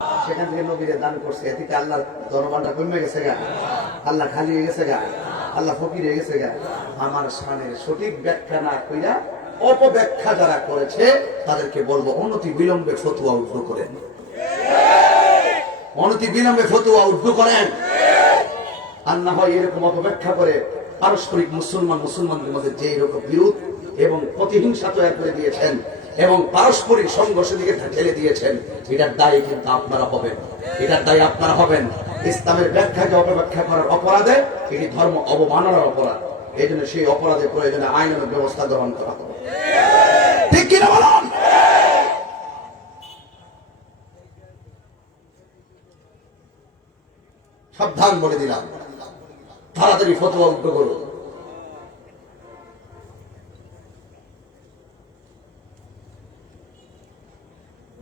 সেখান থেকে নবীরে দান করছে, এতে আল্লাহ দরবারটা কমে গেছে গা, আল্লাহ খালি হয়ে গেছে গা, আল্লাহ ফকির হয়ে গেছে গা। আমার শানের সঠিক ব্যাখ্যা না কইরা অপব্যাখ্যা যারা করেছে তাদেরকে বলবো অনতি বিলম্বে ফতোয়া উদ্ধ করেন, অনতি বিলম্বে ফতোয়া উদ্ধ করেন। আর না হয় এরকম অপব্যাখ্যা করে পারস্পরিক মুসলমানদের মধ্যে যে এরকম বিরোধ এবং প্রতিহিংসা তৈরি করে দিয়েছেন এবং পারস্পরিক সংঘর্ষের দিকে ঠেলে দিয়েছেন, এটার দায়ী কিন্তু আপনারা হবেন, এটার দায়ী আপনারা হবেন। ইসলামের ব্যাখ্যাকে অপব্যাখ্যা করার অপরাধে এটি ধর্ম অবমাননার অপরাধ। এই জন্য সেই অপরাধের প্রয়োজনে আইনের ব্যবস্থা গ্রহণ করা হবে, ঠিক কিনা বলুন? সাবধান বলে দিলাম, তাড়াতাড়ি ফতোয়া উদ্ধ করুন।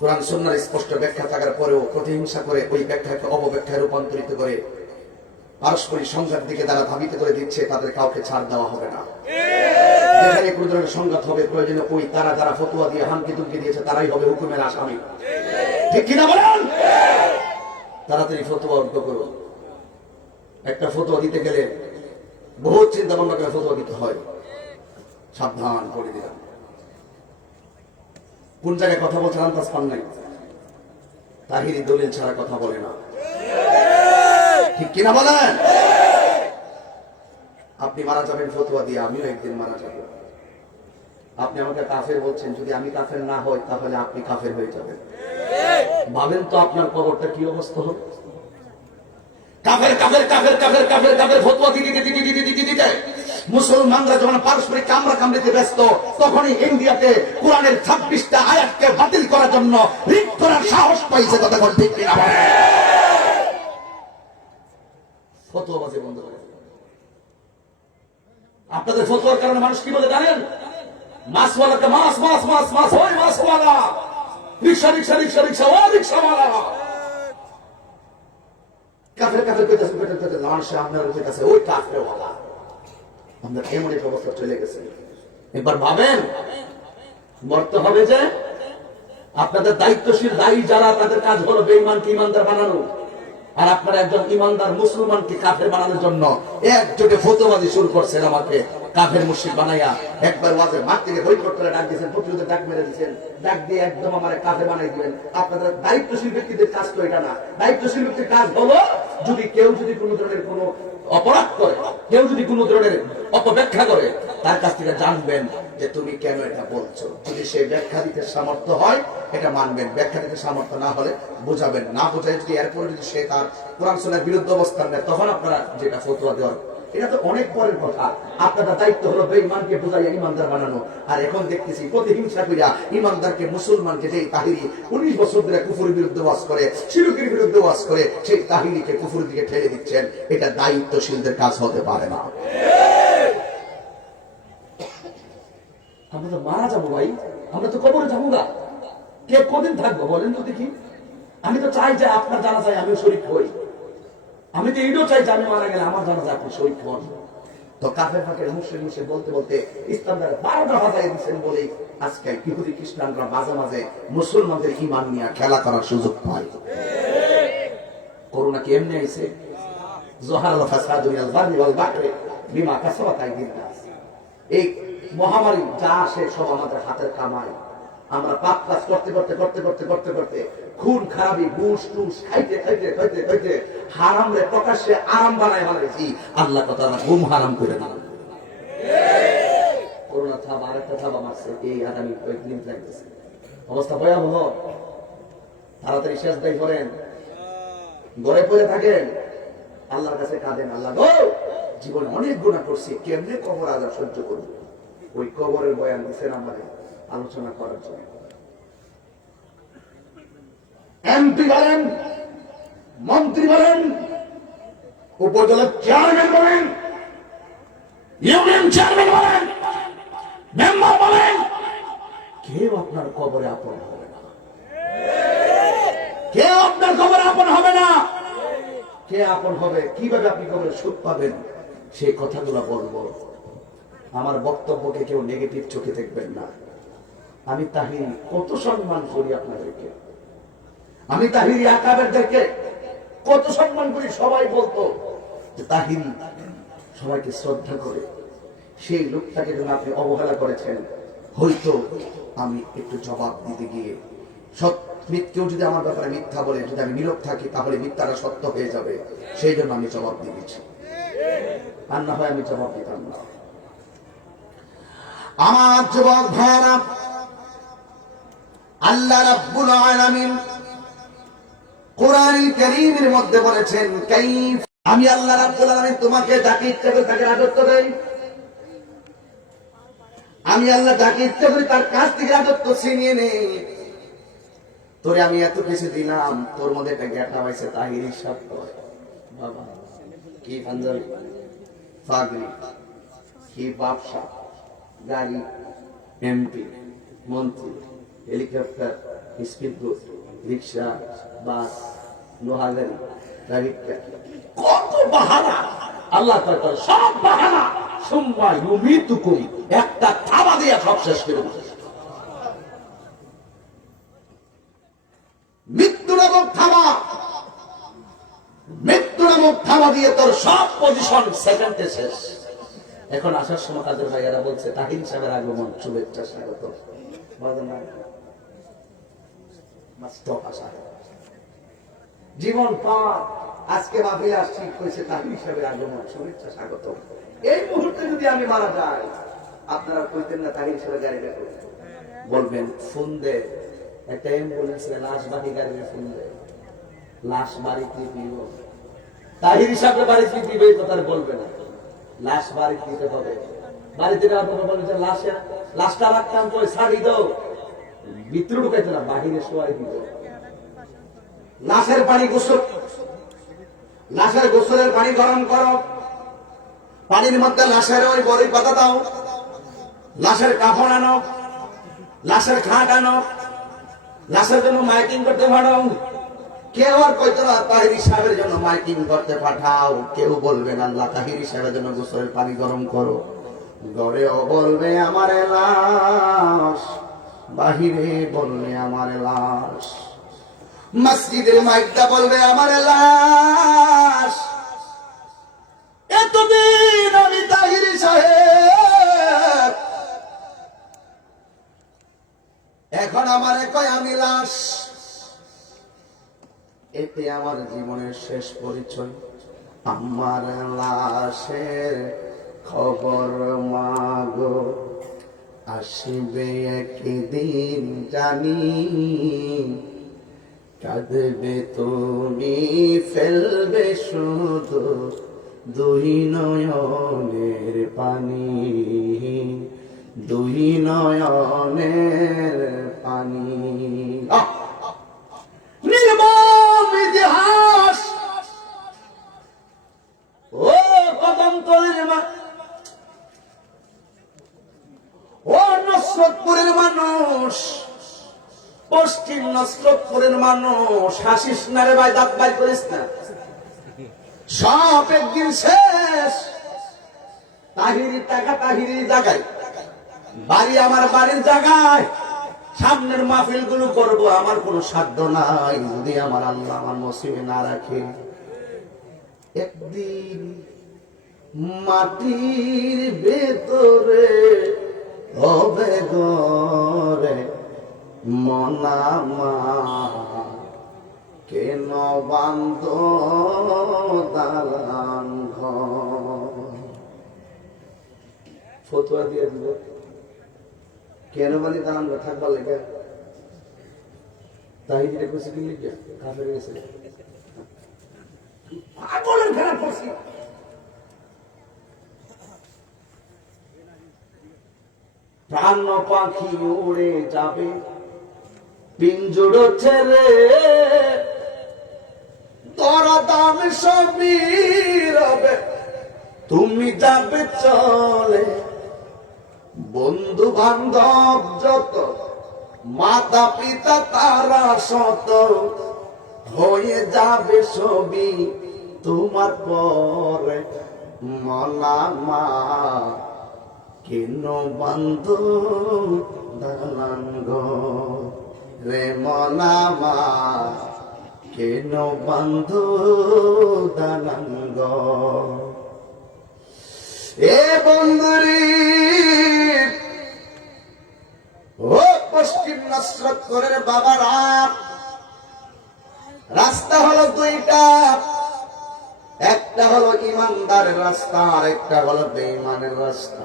কোরআন সুন্নাহর স্পষ্ট ব্যাখ্যা থাকার পরেও প্রতিহিংসা করে ওই ব্যাখ্যাকে অপব্যাখ্যায় রূপান্তরিত করে পারস্পরিক সংঘাত দিকে তারা ধাবিত করে দিচ্ছে, তাদের কাউকে ছাড় দেওয়া হবে না। যেখানে কোন ধরনের সংঘাত হবে প্রয়োজনে ওই তারা যারা ফতোয়া দিয়ে হামকি তুমকি দিয়েছে তারাই হবে হুকুমের আসামি, ঠিক কিনা বলেন? তাড়াতাড়ি ফতোয়া উদ্ধ করুন। একটা ফতোয়া দিতে গেলে বহুত চিন্তা ভাবনা করে ফতোয়া দিতে হয়, সাবধান করে দিলাম। কোন জায়গায় কথা বলছেন আন্দাজ পান নাই? তাহিরি দলিল ছাড়া কথা বলে না, ঠিক কিনা বলেন? আপনি মারা যাবেন ফতোয়া দিয়ে, আমিও একদিন মারা যাব। আপনি আমাকে কাফের বলছেন, যদি আমি কাফের না হই তাহলে আপনি কাফের হয়ে যাবেন। ভাবেন তো আপনার কবরটা কি অবস্থা হবে? কাফের কাফের কাফের কাফের কাফের কাফের ফতোয়া দিতে মুসলমানরা যখন পারস্পরিক কামড়া কামড়িতে ব্যস্ত, তখনই ইন্ডিয়াতে কোরআনের 26টা আয়াতকে বাতিল করার জন্য রিট করার সাহস পাইছে, কথা বল ঠিক কিনা? ফতোয়াবাজি বন্ধ করে। আপনাদের ফতোয়ার কারণে মানুষ কি বলে জানেন? মাছওয়ালাকে মাছ মাছ মাছ মাছ, ওই মাছওয়ালা, রিক্সা রিক্সা রিক্সা রিক্সা, ও রিক্সাওয়ালা। কাফের কাফের কইতাছে কইতাছে, মানুষ আপনার কইতাছে ওই কাফেরওয়ালা। আমরা এমন এক অবস্থা চলে গেছে। এবার ভাবেন, মরতে হবে যে আপনাদের দায়িত্বশীল দায়ী যারা, তাদের কাজ হলো বেঈমানকে ইমানদার বানানো, আর আপনারা একজন ইমানদার মুসলমানকে কাফের বানানোর জন্য একজোটে ফতোয়াবাজি শুরু করছেন, আমাকে কাফের মুশরিক বানাইয়া। একবার ওয়াজের মাঠ থেকে বৈঠক করে ডাক দিয়েছেন, প্রতিরোধে ডাক মেরে দিয়েছেন, ডাক দিয়ে একদম আমারে কাফের বানাই দিবেন। আপনাদের দায়িত্বশীল ব্যক্তিদের কাজ তো এটা না। দায়িত্বশীল ব্যক্তির কাজ হলো, যদি কেউ যদি কোনো ধরনের কোনো অপরাধ করে, কেউ যদি কোনো ধরনের অপব্যাখ্যা করে, তার কাছ থেকে জানবেন যে তুমি কেন এটা বলছো। যদি সে ব্যাখ্যা দিতে সামর্থ্য হয় এটা মানবেন, ব্যাখ্যা দিতে সামর্থ্য না হলে বোঝাবেন, না বোঝায় যদি এরপরে যদি সে তার কোরআন সুন্নাহর বিরুদ্ধে অবস্থান নেয়, তখন আপনারা যেটা ফতোয়া দেওয়ার, এটা তো অনেক পরের কথা। আপনাদের দায়িত্ব হলো বেঈমানকে বুঝাইয়া ইমানদার বানানো। আর এখন দেখতেছি প্রতিহিংসা করিয়া ইমানদারকে মুসলমানকে, যেই তাহিরি 19 বছর ধরে কুফরের বিরুদ্ধে ওয়াজ করে, শিরকের বিরুদ্ধে ওয়াজ করে, সেই তাহিরিকে কুফরের দিকে ঠেলে দিচ্ছেন। এটা দায়িত্বশীলদের কাজ হতে পারে না। আমরা তো মারা যাবো ভাই, আমরা তো কবরে যাবো না। কে কদিন থাকবো বলেন তো দেখি? আমি তো চাই যে আপনার জানা যায় আমিও শরীক হই। আমি তো এইটাও চাই যে আমি মারা গেলে আমার জানা যায় আপনি শরীক হন। তো কাফের ফাঁকের মুসলিম বলতে বলতে ইসলামদার 12টা বাজায় দিচ্ছেন বলে আজকে ইহুদি খ্রিস্টানরা মাঝে মাঝে মুসলমানদের ঈমান নিয়ে খেলা করার সুযোগ পায়। করোনা কি এমনি আইছে? জহারাল ফাসাদু মিনাল বাররি ওয়াল বাহরি বিমা কাসাবাত আইদিন নাস। এই মহামারী যা আসে সব আমাদের হাতের কামাই। আমরা পাপ কাজ করতে করতে করতে করতে করতে করতে খুন খারাপি ঘুষ টুস খাইতে খাইতে খাইতে খাইতে হারাম রে প্রকাশ্যে আরাম বানায় বানাইছি। আল্লাহ কথা ঘুম হারাম করে দিল। করোনা থাপ আরেকটা থাবা মারছে, এই আগামী কয়েকদিন লাগতেছে। অবস্থা ভয়াবহ। তাড়াতাড়ি শেষ দায়ী করেন, ঘরে পড়ে থাকেন, আল্লাহর কাছে কাঁদেন, আল্লাহ গো জীবনে অনেক গুনাহ করছি, কেমনে কবর আযাব সহ্য করব? ওই কবরের বয়ান দিচ্ছেন আমাদের আলোচনা করার জন্য। এমপি বলেন, মন্ত্রী বলেন, উপজেলার চেয়ারম্যান বলেন, ইউনিয়ন চেয়ারম্যান বলেন, মেম্বার বলেন, কেউ আপনার কবরে আপন হবে না। কেউ আপনার কবরে আপন হবে না। কে আপন হবে, কিভাবে আপনি কবরে সুখ পাবেন, সেই কথাগুলো বলবো। আমার বক্তব্যকে কেউ নেগেটিভ চোখে দেখবেন না। আমি তাহিরি কত সম্মান করি আপনাদেরকে। আমি তাহিরি আকাবেরদেরকে কত সম্মান করি, সবাই বলতো যে তাহিরি সবাইকে শ্রদ্ধা করে, সেই লোকটাকে যখন আপনি অবহেলা করেছেন, হয়তো আমি একটু জবাব দিতে গিয়ে কেউ যদি আমার ব্যাপারে মিথ্যা বলে, যদি আমি নীরব থাকি, তাহলে মিথ্যাটা সত্য হয়ে যাবে, সেই জন্য আমি জবাব দিয়ে দিচ্ছি, আর না হয় আমি জবাব দিতাম না। আমার যুবক ভাইরা, আল্লাহ রাব্বুল আলামিন কোরআনুল কারীমের মধ্যে বলেছেন, কাইফ, আমি আল্লাহ রাব্বুল আলামিন তোমাকে যাকে ইচ্ছা করে তাকে রাজত্ব দেই, আমি আল্লাহ যাকে ইচ্ছা করি তার কাছ থেকে রাজত্ব ছিনিয়ে নেই। তোরে আমি এত কিছু দিলাম, তোর মধ্যে একটা গ্যাটা হয়েছে, তাহিরি শব্দ, বাবা কি পাঞ্জাবি, পাগড়ি, কি ব্যবসা, গাড়ি, এমপি, মন্ত্রী, হেলিকপ্টার, স্পিডবোট, রিক্সা, বাস, লোহাগাড়ি, গাড়িটা, কত বাহানা। আল্লাহ তাআলা সব বাহানা সুম্মা ইউমিতুকুম, একটা থাবা দিয়ে সব শেষ করে দেবে। মৃত্যু নামক থাবা, মৃত্যু নামক থাবা দিয়ে তোর সব পজিশন সেকেন্ডে শেষ। এখন আসার সময় কাদের ভাইয়ারা বলছে তাহির সাহেবের আগমন, শুভেচ্ছা, স্বাগত, জীবন পাওয়া, আজকে মাহফিলে আসছি, কইছে তাহির সাহেবের আগমন, শুভেচ্ছা, স্বাগত। এই মুহূর্তে যদি আমি মারা যাই, আপনারা কইতেন না তাহির সাহেবের গাড়ি দেখো, বলবেন ফোন দে, একটা অ্যাম্বুলেন্স লাশ বাড়ি গাড়ি ফোন দে, লাশ বাড়িতে দিব, তাহির সাহেবের বাড়িতে দিবে, এই কথা বলবে না, লাশ বাড়িতে দিতে হবে। বাড়িতে দেওয়ার পর বলবে যে লাশটা রাখতাম তো ছাড়ি দাও, ভিতরে ঢুকাইতে না, বাহিরে শোয়াই দিব। লাশের পানি গোসল, লাশের গোসলের পানি গরম করো, পানির মধ্যে লাশের ওই বড়ি পাতা দাও, লাশের কাপড় আনো, লাশের খাট আনো, লাশের জন্য মাইকিং করতে পাঠাও। কেউ আর কইতো না তাহিরি সাহেবের জন্য মাইকিং করতে পাঠাও, কেউ বলবে না আল্লাহ তাহিরি সাহেবের জন্য গোসলের পানি গরম করো। ঘরেও বলবে আমার লাশ, বাহিরে বলবে আমার লাশ, মসজিদের মাইকটা বলবে আমার লাশ। এতদিন আমি তাহিরি সাহেব, এখন আমার কয় আমি লাশ। এতে আমার জীবনের শেষ পরিচয়। আমার লাশের খবর মাগো, আসবে একদিন জানি, কাঁদবে তুমি, ফেলবে শুধু দুই নয়নের পানি, দুই নয়নের পানি। নির্মম ইতিহাস, ও কদমতলের মা, ও নসরতপুরের মানুষ, পশ্চিম নসরতপুরের মানুষ, হাসিস না রে ভাই, দাঁত বাইর করিস না, সব একদিন শেষ। তাহিরি টাকা তাহিরি জায়গায়, বাড়ি আমার বাড়ির জায়গায়, সামনের মাহফিল গুলো করবো, আমার কোনো সাধ্য নাই যদি আমার আল্লাহ আমার নসিবে না রাখে। একদিন মাটির ভেতরে হবে ঘরে মনামা, কেন বান্ধ দালান ঘর। ফতুয়া দিয়ে দিব, কেন বলি দালান ঘর থাকবার লেগে, তাই দিলে খুশি দিন লিখে কাফের গেছে, পাগলের ফেরা পড়ছি। প্রাণ পাখি উড়ে যাবে পিঞ্জুর ছেড়ে, দরদাম সবই রবে, তুমি যাবে চলে। বন্ধু বান্ধব যত, মাতা পিতা তারা শত, হয়ে যাবে সবই তোমার পরে মনামা, কেন বন্ধ দালান ঘর রে মনামা, কেন বান্ধ দালাঙ্গ এ বন্ধুরি ও পশ্চিম নসরতপুরের বাবারা, রাস্তা হলো দুইটা, একটা হলো ইমানদারের রাস্তা আর একটা হলো বেঈমানের রাস্তা।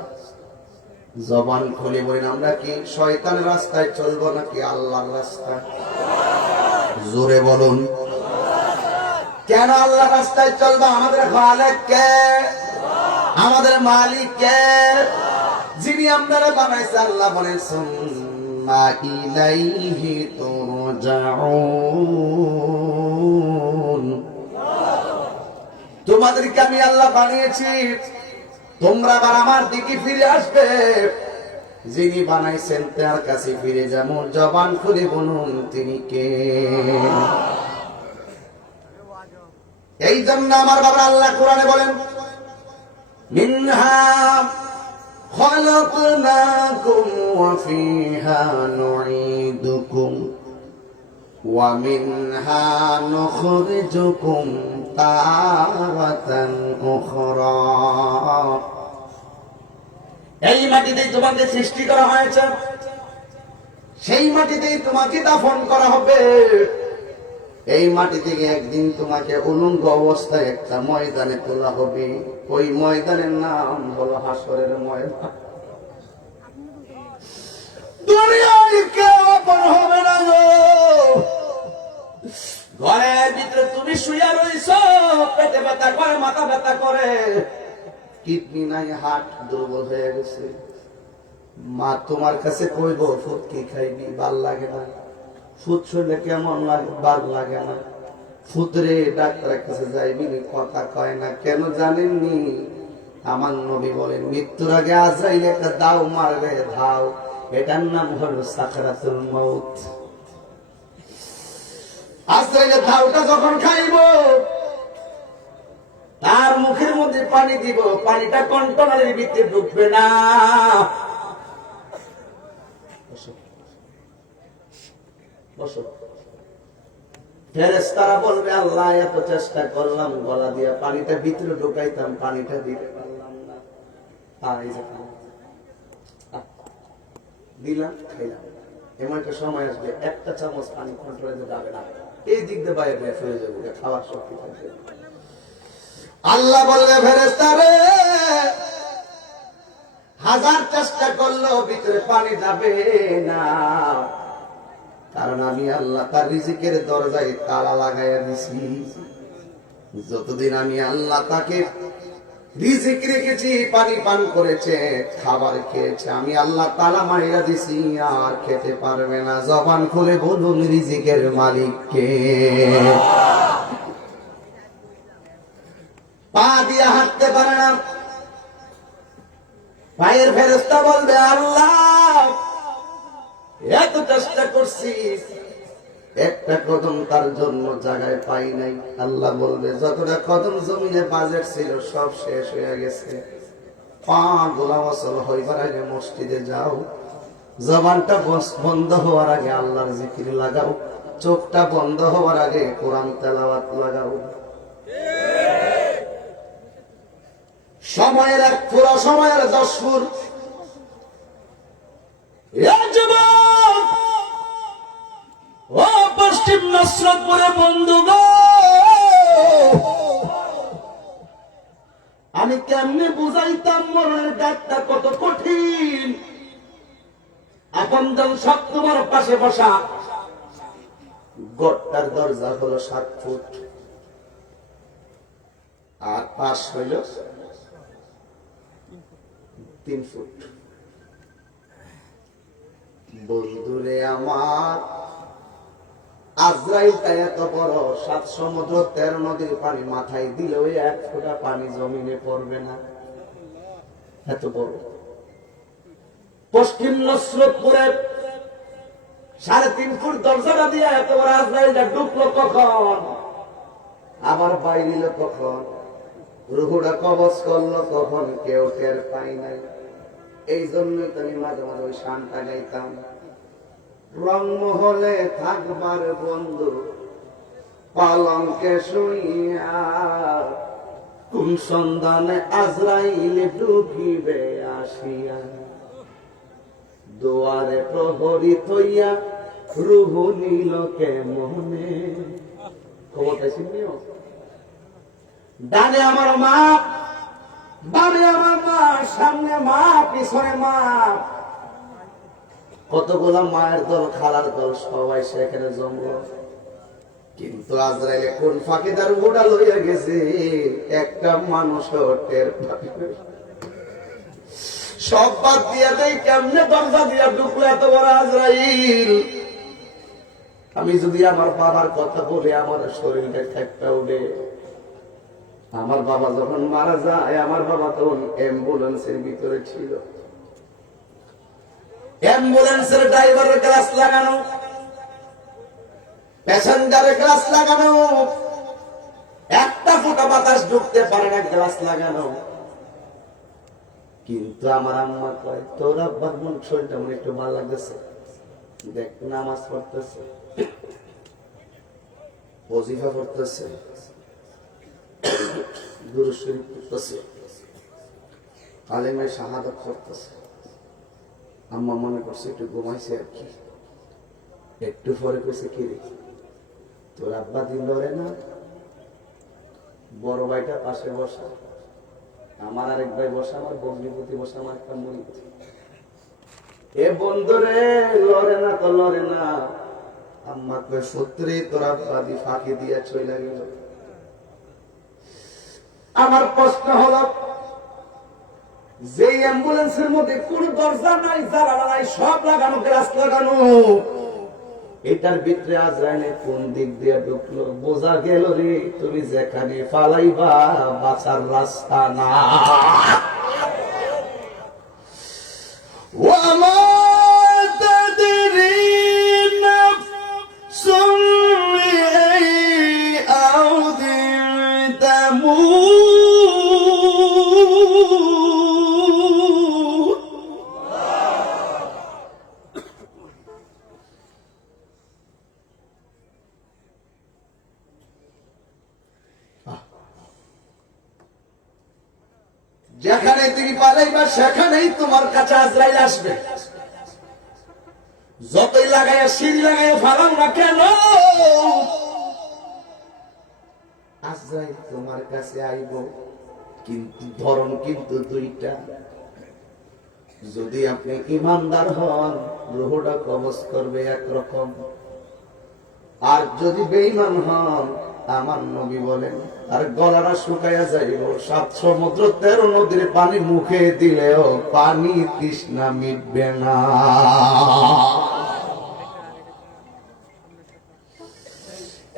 জবান খুলে বলেন, আমরা কি শয়তানের রাস্তায় চলবো নাকি আল্লাহর রাস্তায়? জোরে বলুন। কেন আল্লাহর রাস্তায় চলবো? আমাদের খালেক কে? আমাদের মালিক কে? যিনি আপনারা বানাইছে। আল্লাহ বলেন সুম্মা ইলাইহি তুরজাউন, তোমাদেরকে আমি আল্লাহ বানিয়েছি, তোমরা আবার আমার দিকে ফিরে আসবে। যিনি বানাইছেন তার কাছে ফিরে যাবো। জবান খুলে বলুন তিনি কে? এই জন্য আমার বাবা আল্লাহ কোরআনে বলেন, মিনহা খালাকনাকুম ওয়া ফিহা নুঈদুকুম ওয়া মিনহা নুখরিজুকুম তারাতান উখরা। এই মাটিতেই তোমাকে সৃষ্টি করা হয়েছে, সেই মাটিতেই তোমাকে দাফন করা হবে। এই মাটি থেকে একদিন তোমাকে উলঙ্গ অবস্থায় একটা ময়দানে তোলা হবে। ওই ময়দানের নাম হলো হাসরের ময়দান। দুনিয়ায় কেউ আপন হবে না গো। ঘরের ভিতরে তুমি শুয়ে রইছো, পেটে ব্যথা করে, মাথা ব্যথা করে, কিডনি নাই, হার্ট দুর্বল হয়ে গেছে। মা তোমার কাছে কইব ফুট কি খাইবি, ভাল লাগে না। ফুট শুনলে কেমন লাগে, ভাল লাগে না। ফুতরে ডাক্তারের কাছে যাইবি, কথা কয় না। কেন জানেননি? আমার নবী বলেন, মৃত্যুর আগে আজরাইল একটা দাও মারবে, ধাও, এটার নাম হলো সাকরাতুল মউত। আজরাইলের ধাওটা যখন খাইব, তার মুখের মধ্যে পানি দিব, পানিটা কন্টনারের ভিতরে ঢুকবে না। ফেরেশতারা বলবে, আল্লাহ এত চেষ্টা করলাম গলা দিয়ে পানিটা ভিতরে ঢুকাইতাম, পানিটা দিতে পারলাম না। দিলাম, খাইলাম। এমন একটা সময় আসবে একটা চামচ পানি কন্ট্রোলে যাবে না, এই দিক দিয়ে বাইরে হয়ে যাবে, খাওয়ার শক্তি থাকবে। আল্লাহ বলবে, ফেরেশতারে হাজার চেষ্টা করলেও ভিতরে পানি যাবে না, কারণ আমি আল্লাহ তার রিজিকের দরজায় তালা লাগাইয়া দিছি। যতদিন আমি আল্লাহ তাকে রিজিক রেখেছি, পানি পান করেছে, খাবার খেয়েছে, আমি আল্লাহ তালা মাইরা দিছি, আর খেতে পারবে না। জবান খুলে বলুন রিজিকের মালিক কে? পা দিয়ে হাঁটতে পারে না, পায়ের ফেরেশতা বলবে, আল্লাহ এত চেষ্টা করছি, একটা কদম তার জন্য জায়গায় পাই নাই। আল্লাহ বলবে, যতটা কদম জমিনে বাজেট ছিল সব শেষ হয়ে গেছে। পা গোলামসল হইবার আগে মসজিদে যাও, জবানটা বন্ধ হওয়ার আগে আল্লাহর জিকির লাগাও, চোখটা বন্ধ হওয়ার আগে কোরআন তেলাওয়াত লাগাও। সময়ের এক পুরো সময়ের 10 ফুট। ও পশ্চিম নসরতপুরে বন্ধুগণ, আমি কেমনে বুঝাইতাম মরণের ডাকটা কত কঠিন। আপনজন সব তোমার পাশে বসা, গড়টার দরজা হলো 7 ফুট, আর পাশ হইল 3 ফুট। বন্ধুরে আমার, আজরাইলটা এত বড়, 7 সমুদ্র 13 নদীর পানি মাথায় দিলে ওই 1 ফোঁটা পানি জমিনে পড়বে না, এত বড়। পশ্চিম নসরতপুরে 3.5 ফুট দরজাটা দিয়ে এত বড় আজরাইলটা ঢুকলো কখন, আবার বাইরিল কখন, রুহুটা কবজ করলো কখন, কেউ টের পাই নাই। এই জন্যই তো আমি মাঝে মাঝে ওই শানটা গাইতাম, রংমহলে থাকবার বন্ধু পালঙ্কে শুইয়া কোন সন্ধানে আজরাইল ঢুকিবে আসিয়া, দুয়ারে প্রহরী থইয়া রুহ নীল কেমনে। খবরটা শুনিও, ডানে আমার মা, বামে আমার মা, সামনে মা, পিছনে মা, কতগুলা মায়ের দল, খালার দল, সবাই সেখানে জমল। কিন্তু আজরাইলে কোন ফাঁকিদার গোড়া লইয়া গেছে, একটা মানুষ টের পাবে। সব বাদ দিয়া দেয়, কেমনে দরজা দিয়া ঢুকলো এত বড় আজরাইল। আমি যদি আমার বাবার কথা বলে আমার শরীরটা ঠেকটা উঠে। আমার বাবা যখন মারা যায়, আমার বাবা তখন অ্যাম্বুলেন্সের ভিতরে ছিল। অ্যাম্বুলেন্সের ড্রাইভারের গ্লাস লাগানো, প্যাসেঞ্জারের গ্লাস লাগানো, একটা ফোঁটা বাতাস ঢুকতে পারে না, গ্লাস লাগানো। কিন্তু আমার আম্মা কয়, তোর আব্বার মন শরীরটা মনে একটু ভালো লাগতেছে, দেখ নামাজ পড়তেছে, ওজিফা পড়তেছে, দুরূদ শরীফ পড়তেছে, কালেমে শাহাদাত পড়তেছে। আম্মা মনে করছে একটু ঘুমাইছে আর কি। একটু পরে কইছে, কি রে তোর আব্বা দিন ধরে না? বড় ভাইটা পাশে বসা, আমার আরেক ভাই বসা, আমার বগ্নিপতি বসা, আমার একটা মুড়ি। এ বন্ধুরে লড়ে না তো লড়ে না। আম্মা কয়, সত্যি তোর আব্বা দি ফাঁকি দিয়া চলে গেল। আমার প্রশ্ন হলো, যে অ্যাম্বুলেন্সের মধ্যে কোন দরজা নাই, জানালা নাই, সব লাগানো, গ্লাস লাগানো, এটার ভিতরে আজরাইলে কোন দিক দিয়ে ঢুকলো? বোঝা গেল রে, তুমি যেখানে ফালাইবা বাঁচার রাস্তা না। যেখানে তুমি পালাইবা সেখানেই তোমার কাছে আজরাইল আসবে। যতই লাগাইয়া সিঁড়ি লাগাইয়া ফালাও না কেন, আজরাইল তোমার কাছে আইব। কিন্তু ধরন কিন্তু দুইটা। যদি আপনি ইমানদার হন, রুহটা কবজ করবে একরকম, আর যদি বেঈমান হন, আমার নবী বলেন আর গলাটা শুকাইয়া যাইব। 7 সমুদ্র 13 নদীর পানি মুখে দিলেও পানি তৃষ্ণা মিটবে না।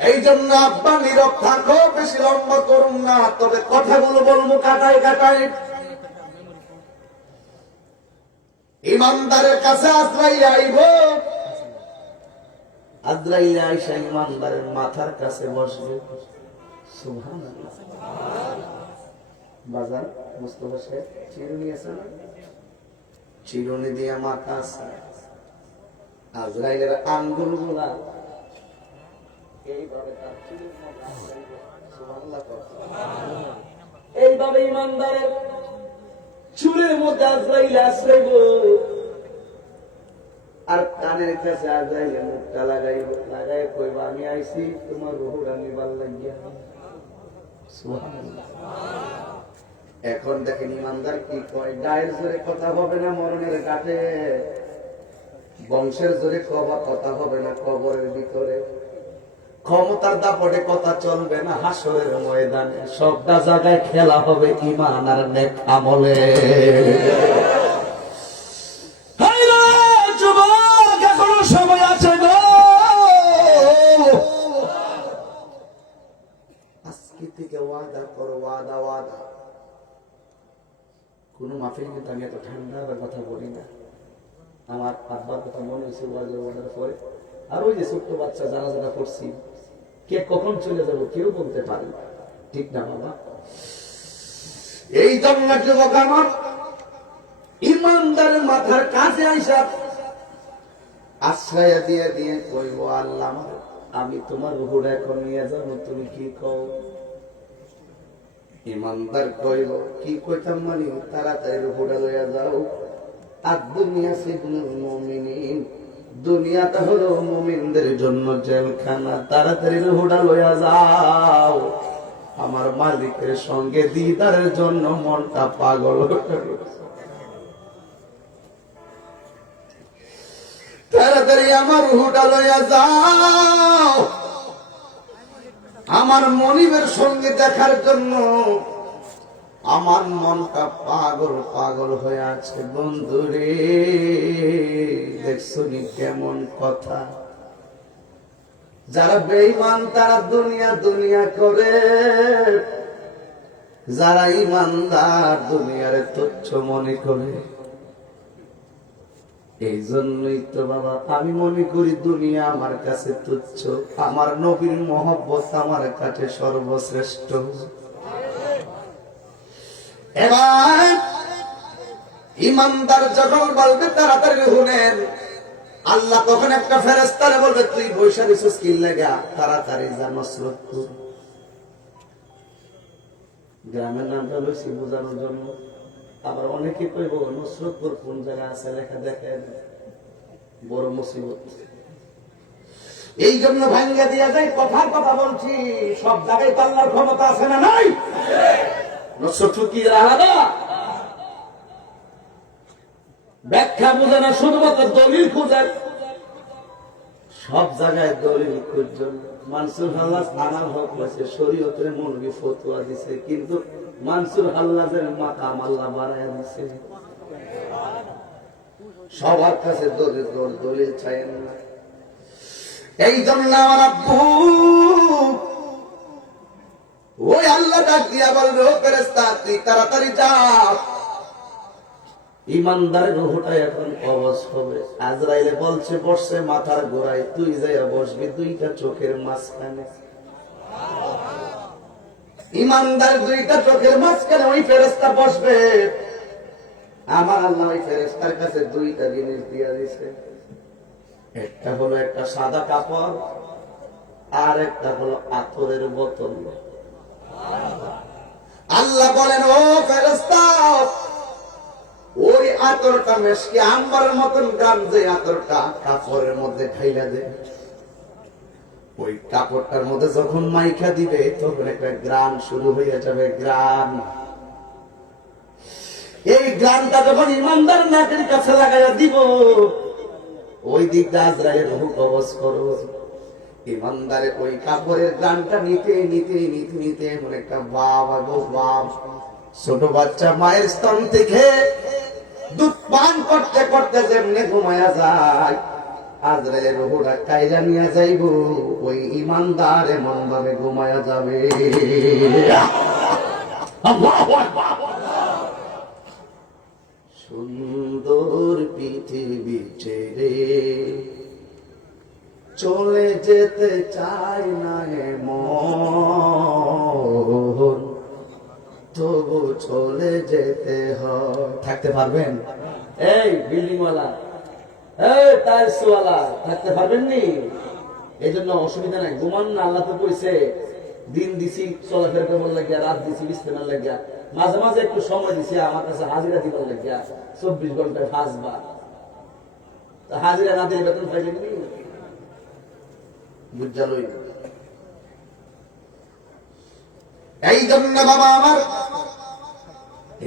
এই জন্য আব্বা নীরব থাকো, বেশি লম্বা করুন না, তবে কথাগুলো বলবো কাটাই কাটাই। ইমানদারের কাছে আজরাইল আইব। আজরাইল আইসা ইমানদারের মাথার কাছে বসবে। সুবহানাল্লাহ। বাজার মুস্তাফা সাহেব চিরুনি আছে না? চিরুনি দিয়ে মাথা আছে। আজরাইলের আঙ্গুলগুলা এইভাবে তার চুলের মধ্যে আজরাইল। সুবহানাল্লাহ। এইভাবে ইমানদারের চুলের মধ্যে আজরাইল আশ্রয়, আর কানের কাছে আজরাইল মুখটা লাগাইব, লাগাই কইব, আমি আইছি তোমার রুহটা নিবার লাগিয়া। সুবহানাল্লাহ। এখন দেখেন ইমানদার কি কয়, গায়ের জোরে কথা হবে না মরণের ঘাটে, বংশের জোরে কথা হবে না কবরের ভিতরে, ক্ষমতার দাপটে কথা চলবে না হাসরের ময়দানে। সবটা জায়গায় খেলা হবে ঈমান আর নেক আমলে। যুবক, এখনো সময় আছে গো। আজকে থেকে ওয়াদা করো, ওয়াদা ওয়াদা। কোন মাহফিল কিন্তু আমি এত ঠান্ডা কথা বলি না। আমার আব্বার কথা মনে হয়েছে ওয়াদার পরে। আর ওই যে ছোট্ট বাচ্চা জানাজানা করছি, কে কখন চলে যাব কেউ বলতে পারে না, ঠিক না বাবা? এই জন্য যুবক আমার, ইমানদারের মাথার কাছে আইসা আশ্রয় দিয়ে দিয়ে কইব, আল্লাহ আমার আমি তোমার রুহুটা এখন নিয়ে যাব, তুমি কি কও? ইমানদার কইল, কি কইতাম মানে তাড়াতাড়ি রুহুটা লইয়া যাও। আর দুনিয়া সিজনুল মুমিনিন, দুনিয়াটা হলো মুমিনদের জন্য জেলখানা, তাড়াতাড়ি রুহুটা লইয়া যাও। আমার মালিকের সঙ্গে দিদারের জন্য মনটা পাগল হয়ে গেছে। তাড়াতাড়ি আমার রুহুটা লইয়া যাও, আমার মনিবের সঙ্গে দেখার জন্য আমার মনটা পাগল পাগল হয়ে আছে। বন্ধুরে, দেখছো নি কেমন কথা? যারা বেঈমান তারা দুনিয়া দুনিয়া করে, যারা ইমানদার দুনিয়ারে তুচ্ছ মনে করে। এই জন্যই তো বাবা আমি মনে করি দুনিয়া আমার কাছে তুচ্ছ, আমার নবীর মহব্বত আমার কাছে সর্বশ্রেষ্ঠ। এবার ইমানদার যখন বলবে তাড়াতাড়ি শুনেন, আল্লাহ তখন একটা ফেরেশতারে বলবে, তুই বৈশা দিছিস কি লাগা, তাড়াতাড়ি যা নসরতপুর। গ্রামের নামটা লইছি বোঝানোর জন্য। আবার অনেকে কইব নসরতপুর কোন জায়গা আছে লেখা দেখেন, বড় মুসিবত। এই জন্য ভাঙ্গা দিয়া যায়, কথার কথা বলছি, সব জায়গায় তো আল্লাহর ক্ষমতা আছে না নাই? নসরতপুর কি আলাদা? ব্যাখ্যা বোঝে না, শুধুমাত্র দলিল খুঁজেন। সব জায়গায় দলিল খুঁজছেন। মানসুর হাল্লাজ আনার হক হয়েছে, শরীয়তের মৌলবি ফতোয়া দিছে, কিন্তু মানসুর হাল্লাজের মাকাম আল্লাহ বাড়ায় দিছে। সবার কাছে দলিল চাইেন না। এই জন্য আমার আব্বু ওই আল্লাহ ডাক দিয়া বলবে, ও ফেরেশতা তুই তাড়াতাড়ি যা, ইমানদারের রুহটা এখন কবজ হবে। আজরাইলে বলছে বসছে মাথার গোড়ায়, তুই যাইয়া বসবি দুইটা চোখের মাঝখানে। ইমানদার দুইটা চোখের মাঝখানে ওই ফেরেশতা বসবে। আমার আল্লাহ ওই ফেরেশতার কাছে দুইটা জিনিস দিয়া দিছে, একটা হলো একটা সাদা কাপড়, আর একটা হলো আতরের বোতল। আল্লাহ বলেন, ও ফেরেশতা ওই আতরটা মেশকে আম্বারের মতন গান, যে আতরটা কাপড়ের মধ্যে ঢাইলা দে, ওই কাপড়টার মধ্যে যখন মাইখা দিবে তখন একটা গ্রান শুরু হয়ে যাবে, গ্রান। এই গ্রানটা যখন ইমানদার নাকের কাছে লাগাইয়া দিব, ওই দিকটা আজরাইলের রূহ কবজ করো। ইমানদারে ওই কাপড়ের গ্রানটা নিতে নিতে নিতে নিতে এমন একটা বাবা গো বাপ, ছোট বাচ্চা মায়ের স্তন থেকে দুধ পান করতে করতে যেমনি ঘুমায়া যায়, আজরাইলের রূহটা কাইরা নিয়ে যাইব, ওই ইমানদার এমন ভাবে ঘুমায়া যাবে। সুন্দর পৃথিবী ছেড়ে চলে যেতে চাই না মন, তবু চলে যেতে হয়। থাকতে পারবেন? এই বিল্ডিংওয়ালা, এই টাইলসওয়ালা থাকতে পারবেন নি? এই জন্য অসুবিধা নাই, ঘুমান না। আল্লাহ তো কইছে দিন দিছি চলাফেরা করবার লাগিয়া, রাত দিছি বিস্তেমার লাগিয়া, মাঝে মাঝে একটু সময় দিছি আমার কাছে হাজিরা দিবার লাগিয়া, 24 ঘন্টায় 5 বার। হাজিরা না দিলে বেতন পাইলেন নি? বুঝালই না। এই জন্য বাবা আমার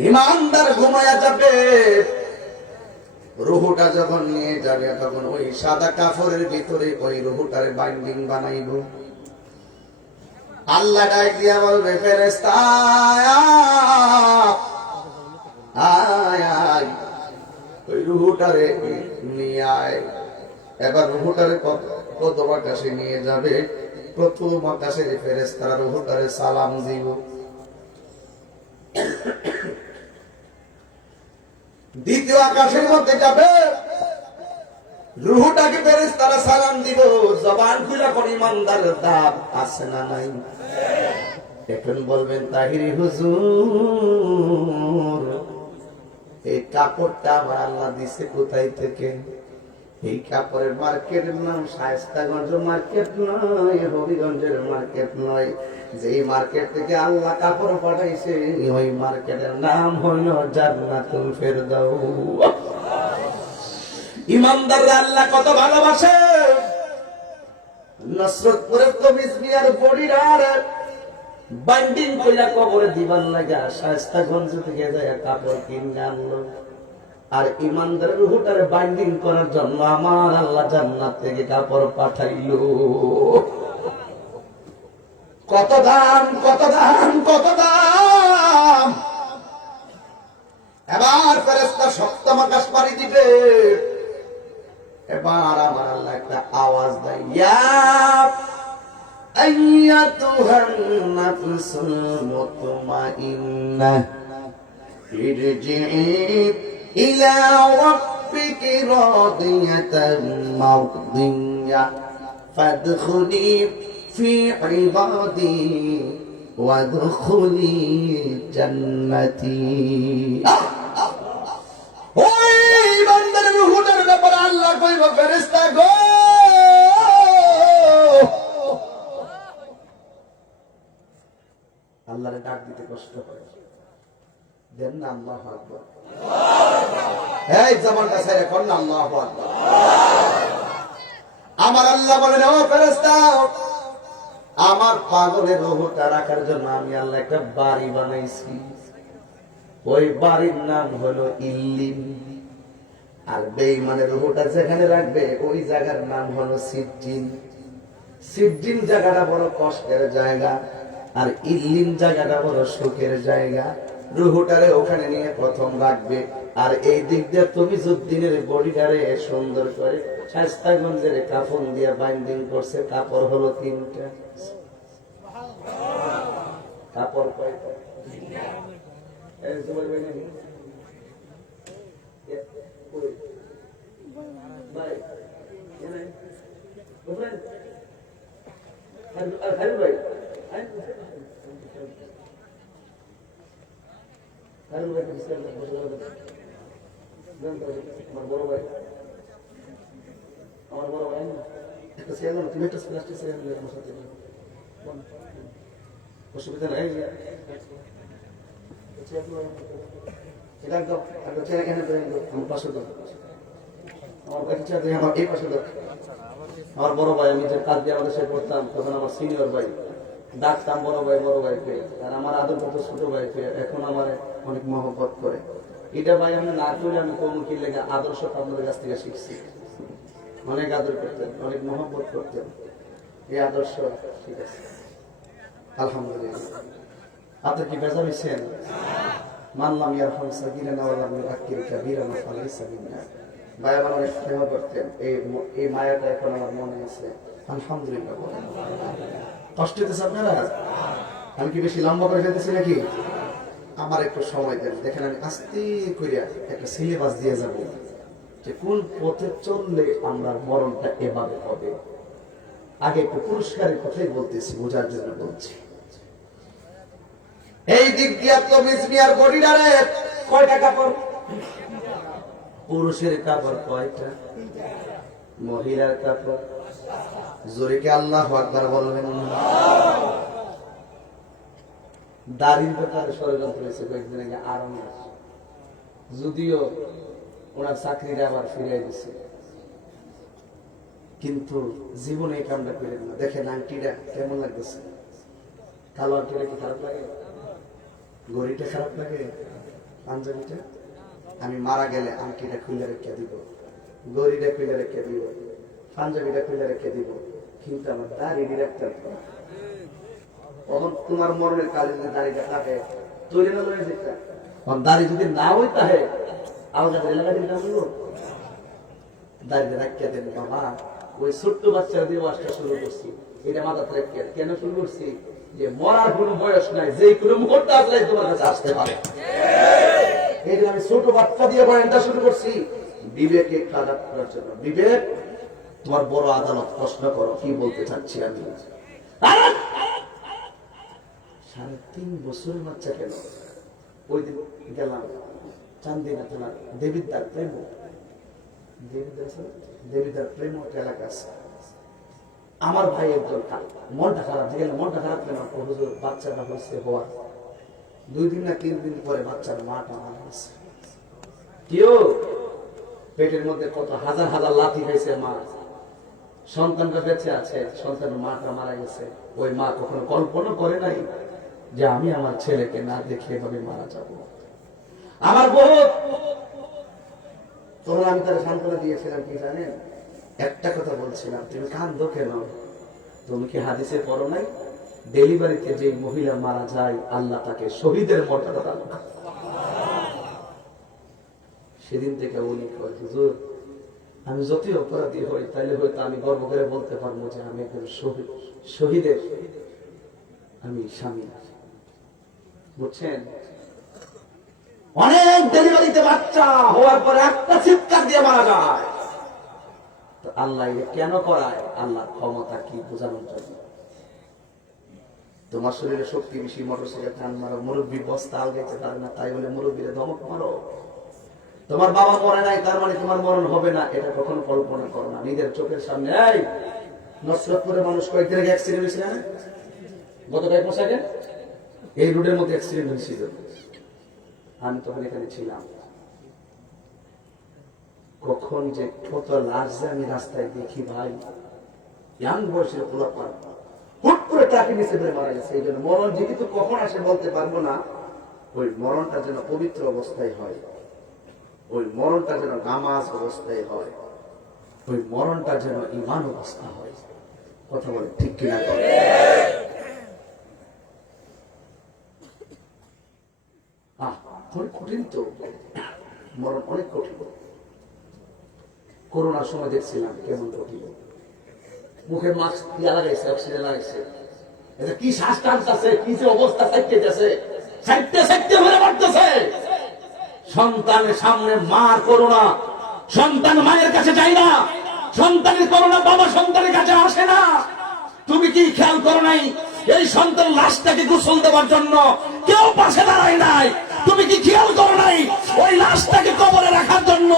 ইমানদার ঘুমায়া যাবে, রুহুটা যখন নিয়ে যাবে তখন ওই সাদা কাপড়ের ভিতরে ওই রুহুটারে বাইন্ডিং বানাইব। আল্লাহ ডাক দিয়া বলবে, ফেরেশতা আয় আয়, ওই রুহুটারে নিয়ে আয়। এবার রুহুটারে প্রথম আকাশে নিয়ে যাবে, প্রথম আকাশে ফেরেশতারা রুহুটারে সালাম দিব। দ্বিতীয় আকাশের মধ্যে যাবে, রুহুটাকে ফেরেশতারা সালাম দিব। জবান খুলে কোন ইমানদারের দাব আছে না নাই? এখন বলবেন, তাহিরি হুজুর এই কাপড়টা আমার আল্লাহ দিছে কোথায় থেকে? এই কাপড়ের মার্কেটের নাম শায়েস্তাগঞ্জ মার্কেট নয়, হবিগঞ্জের মার্কেট নয়। যেই মার্কেট থেকে আল্লাহ কাপড় পাঠাইছে ওই মার্কেটের নাম হইল জান্নাতুল ফেরদাউস। ইমানদাররা আল্লাহ কত ভালোবাসে। নসরতপুরের তমিজ মিয়ার বডির বাইন্ডিং কইরা কবরে দিবার লাগা শায়েস্তাগঞ্জ থেকে যায় কাপড় কিনে আনলো। আর ইমানদারের রূহটারে বাইন্ডিং করার জন্য আমার আল্লাহ জান্নাত থেকে কাপড় পাঠাইলো। কত দাম, কত দাম, কত দাম। এবার ফেরেশতা সপ্তম আকাশ পাড়ি দিবে। এবার আমার আল্লাহ একটা আওয়াজ দেয়, ইয়া আইয়াতুহান নাফসুল মুতমাইন্নাহ ইরজিই ইলা রাব্বিকি রাদিয়াতান মারদিয়াহ ফাদখুলি ফি ইবাদি ওয়াদখুলি জান্নাতি। ওই বান্দার রূহটার ব্যাপারে আল্লাহ কইব, ফেরেশতা গো, আল্লাহরে ডাক দিতে কষ্ট হয়, দেন না আল্লাহু আকবার। এই জবানটা ছেড়ে কোন না আল্লাহু আকবার। আমার আল্লাহ বলেন, ও ফেরেশতা, আমার পাগলের রূহটা রাখার জন্য আমি আল্লাহ একটা বাড়ি বানাইছি। ওই বাড়ির নাম হলো ইল্লিন। আর বেঈমানের রূহটা যেখানে রাখবে ওই জায়গার নাম হলো সিজ্জিন। সিজ্জিন জায়গাটা বড় কষ্টের জায়গা, আর ইল্লিন জায়গাটা বড় সুখের জায়গা। রূহটারে ওখানে নিয়ে প্রথম রাখবে। আর এই দিক দিয়ে তুমি যুদ্দিনের বডিটারে সুন্দর করে শায়েস্তাগঞ্জের কাফন দিয়ে বাইন্ডিং করছে। কাপড় হলো 3টা। কাপড় কয়টা? আমার বড় ভাই একটা ছেলে, তুমি একটা প্লাস্টিক ছেলে আমার সাথে অসুবিধা নাই। এটা একদম ছেলে এখানে আমার পাশে দাও, আমার কাছে আমার এই পাশে দাও। আমার বড় ভাই, আমি যে কাজ দিয়ে আমাদের সাথে পড়তাম তখন আমার সিনিয়র ভাই, ডাকতাম বড় ভাই, বড় ভাই পেয়ে। আর আমার আদর করতো ছোট ভাই পেয়ে। এখন আমার অনেক মহব্বত করে। এটা ভাই আমি না করে আমি কমুকি লেগে আদর্শ আপনাদের কাছ থেকে শিখছি। অনেক আদর করতেন, অনেক মহব্বত করতেন। এই আদর্শ ঠিক আছে, আলহামদুলিল্লাহ। আপনার কি বেজা হয়েছেন? মানলাম ইয়ারহাম সাগীরানা ওয়া লাম ইউআক্কির কাবীরানা ফালাইসা মিন্না। ভাই আমার অনেক স্নেহ করতেন। এই মায়াটা এখন আমার মনে আছে, আলহামদুলিল্লাহ। কষ্ট হতেছে আপনারা? আমি কি বেশি লম্বা করে ফেলতেছি নাকি? আমার একটু সময় দেন, দেখেন আমি আস্তে করে একটা সিলেবাস দিয়ে যাব যে কোন পথে চললে আমরা মরণটা এভাবে হবে। আগে একটু পুরস্কারের কথাই বলতেছি, বোঝার জন্য বলছি। এই দিক দিয়ে তো মিসমিয়ার বডিটারে কয়টা কাপড়? পুরুষের কাপড় কয়টা? মহিলার কাপড় জোরে কি আল্লাহু আকবার বলবেন? দাড়ির ব্যাপারে ষড়যন্ত্র হয়েছে কয়েকদিন আগে, আরাম যদিও ওনার চাকরিটা আবার ফিরিয়ে দিচ্ছে, কিন্তু জীবনে এই কামটা করেন না। দেখেন আংটিটা কেমন লাগতেছে? কালো আংটিটা কি খারাপ লাগে? ঘড়িটা খারাপ লাগে? পাঞ্জাবিটা? আমি মারা গেলে আংটিটা খুলে রেখে দিব, ঘড়িটা খুলে রেখে দিব, পাঞ্জাবিটা খুলে রেখে দিব, কিন্তু আমার দাড়ি রাখতে হবে। তখন তোমার মরণের কালে যদি দাড়িটা থাকে তৈরি না হয়ে যেতে, দাড়ি যদি না হই তাহে আলাদা এলাকা দিলে দাড়িটা রাখিয়ে দেন। বাবা ওই ছোট্ট বাচ্চারা দিয়ে ওয়াজটা শুরু করছি, এটা মাথাতে রাখিয়ে কেন শুরু করছি? যে মরার কোনো বয়স নাই, যে কোনো মুহূর্তে আসলে তোমার কাছে আসতে পারে। এই জন্য আমি ছোট বাচ্চা দিয়ে বয়ানটা শুরু করছি, বিবেকে খারাপ করার জন্য। বিবেক, তোমার বড় আদালত, প্রশ্ন করো কি বলতে চাচ্ছি আমি। 3.5 বছরের বাচ্চা কেন? ওই দিন গেলাম চান্দিনা তোমার দেবীর দ্বার, দেবীদার প্রেম এলাকা আছে। আমার ভাই একজন মনটা খারাপ হয়ে গেল। মনটা খারাপ কেন? হুজুর বাচ্চাটা হয়েছে, হওয়া 2 দিন না 3 দিন পরে বাচ্চার মাটা মারা গেছে। কেউ পেটের মধ্যে কত হাজার হাজার লাথি খাইছে, মা সন্তানটা বেঁচে আছে, সন্তানের মাটা মারা গেছে। ওই মা কখনো কল্পনা করে নাই যে আমি আমার ছেলেকে না দেখে এভাবে মারা যাব। আমার বহুত তোমরা, আমি তার সান্ত্বনা দিয়েছিলাম কি জানেন? একটা কথা বলছিলাম, তুমি কাঁদো কেন? তুমি কি হাদিসে পড়ো নাই? ডেলিভারিতে যে মহিলা মারা যায় আল্লাহ তাকে শহীদের মর্যাদা দান করে। সেদিন থেকে উনি কয়, হুজুর আমি যতই অপরাধী হই তাইলে হয়তো আমি গর্ব করে বলতে পারবো যে আমি একজন শহীদের আমি স্বামী। বুঝছেন? অনেক ডেলিভারিতে বাচ্চা হওয়ার পরে একটা চিৎকার দিয়ে মারা যায়। আল্লাহ কেন করায়? আল্লাহর ক্ষমতা কি বোঝানোর জন্য। তোমার শরীরে শক্তি বেশি, মোটরসাইকেল টান মারো, মুরব্বী বস্তা আলগাইতে পারে না তাই বলে মুরব্বীরে ধমক মারো। তোমার বাবা মরে নাই তার মানে তোমার মরণ হবে না, এটা কখনো কল্পনা করো না। নিজের চোখের সামনে এই নসরতপুরে মানুষ কয়েকদিন আগে অ্যাক্সিডেন্ট হয়েছিল না? গত কয়েক মাস আগে এই রোডের মধ্যে অ্যাক্সিডেন্ট হয়েছিল। আমি তখন এখানে ছিলাম। কখন যে কত লাশ যে আমি রাস্তায় দেখি ভাই, ইয়াং বয়সের পোলাপান হুট করে ট্রাকে নিচে ধরে মারা গেছে। এই জন্য মরণ যেহেতু কখন আসে বলতে পারবো না, ওই মরণটা যেন পবিত্র অবস্থায় হয়, ওই মরণটা যেন নামাজ অবস্থায় হয়, ওই মরণটা যেন ঈমান অবস্থা হয়। কথা বলে ঠিক কিনা? অনেক কঠিন তো, মরণ অনেক কঠিন। করোনার সময় দেখছিলাম কেমন কঠিন। মুখে মাস্ক দিয়া লাগাইছে, অক্সিজেন লাগাইছে, এটা কি শ্বাস টানতেছে, কি যে অবস্থা চাইতেছে, চাইতে ভরে পড়তেছে। সন্তানের সামনে মার করোনা, সন্তান মায়ের কাছে যায় না, সন্তানের করোনা বাবা সন্তানের কাছে আসে না। তুমি কি খেয়াল করো নাই? এই সন্তান লাশটাকে গোসল দেওয়ার জন্য কেউ পাশে দাঁড়ায় নাই। তুমি কি খেয়াল করো নাই? ওই লাশটাকে কবরে রাখার জন্য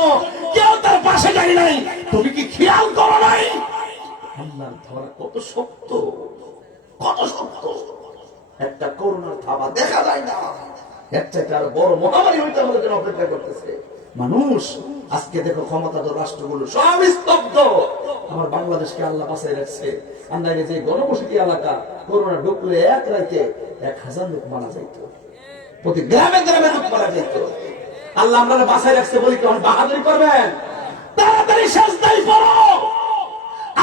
কেউ তার পাশে যায় নাই। তুমি কি খেয়াল করো নাই? আল্লাহর ধরা কত শক্ত, কত শক্ত। একটা করোনার থাবা দেখা যায় না, একটা আরো বড় মহামারী হইতে আমাদের জন্য অপেক্ষা করতেছে। মানুষ আজকে দেখো ক্ষমতাধর রাষ্ট্রগুলো সব স্তব্ধ। আমার বাংলাদেশকে আল্লাহ বাঁচাই রাখছে। আমরা যে গণবসতি এলাকা, করোনা ঢুকলে এক রাতে 1000 লোক মারা যাইত, প্রতি গ্রামে গ্রামে লোক মারা যাইত। আল্লাহ আমরা বাঁচাই রাখছে বলি কি বাহাদুরি করবেন? তাড়াতাড়ি সেজদায় পড়ো,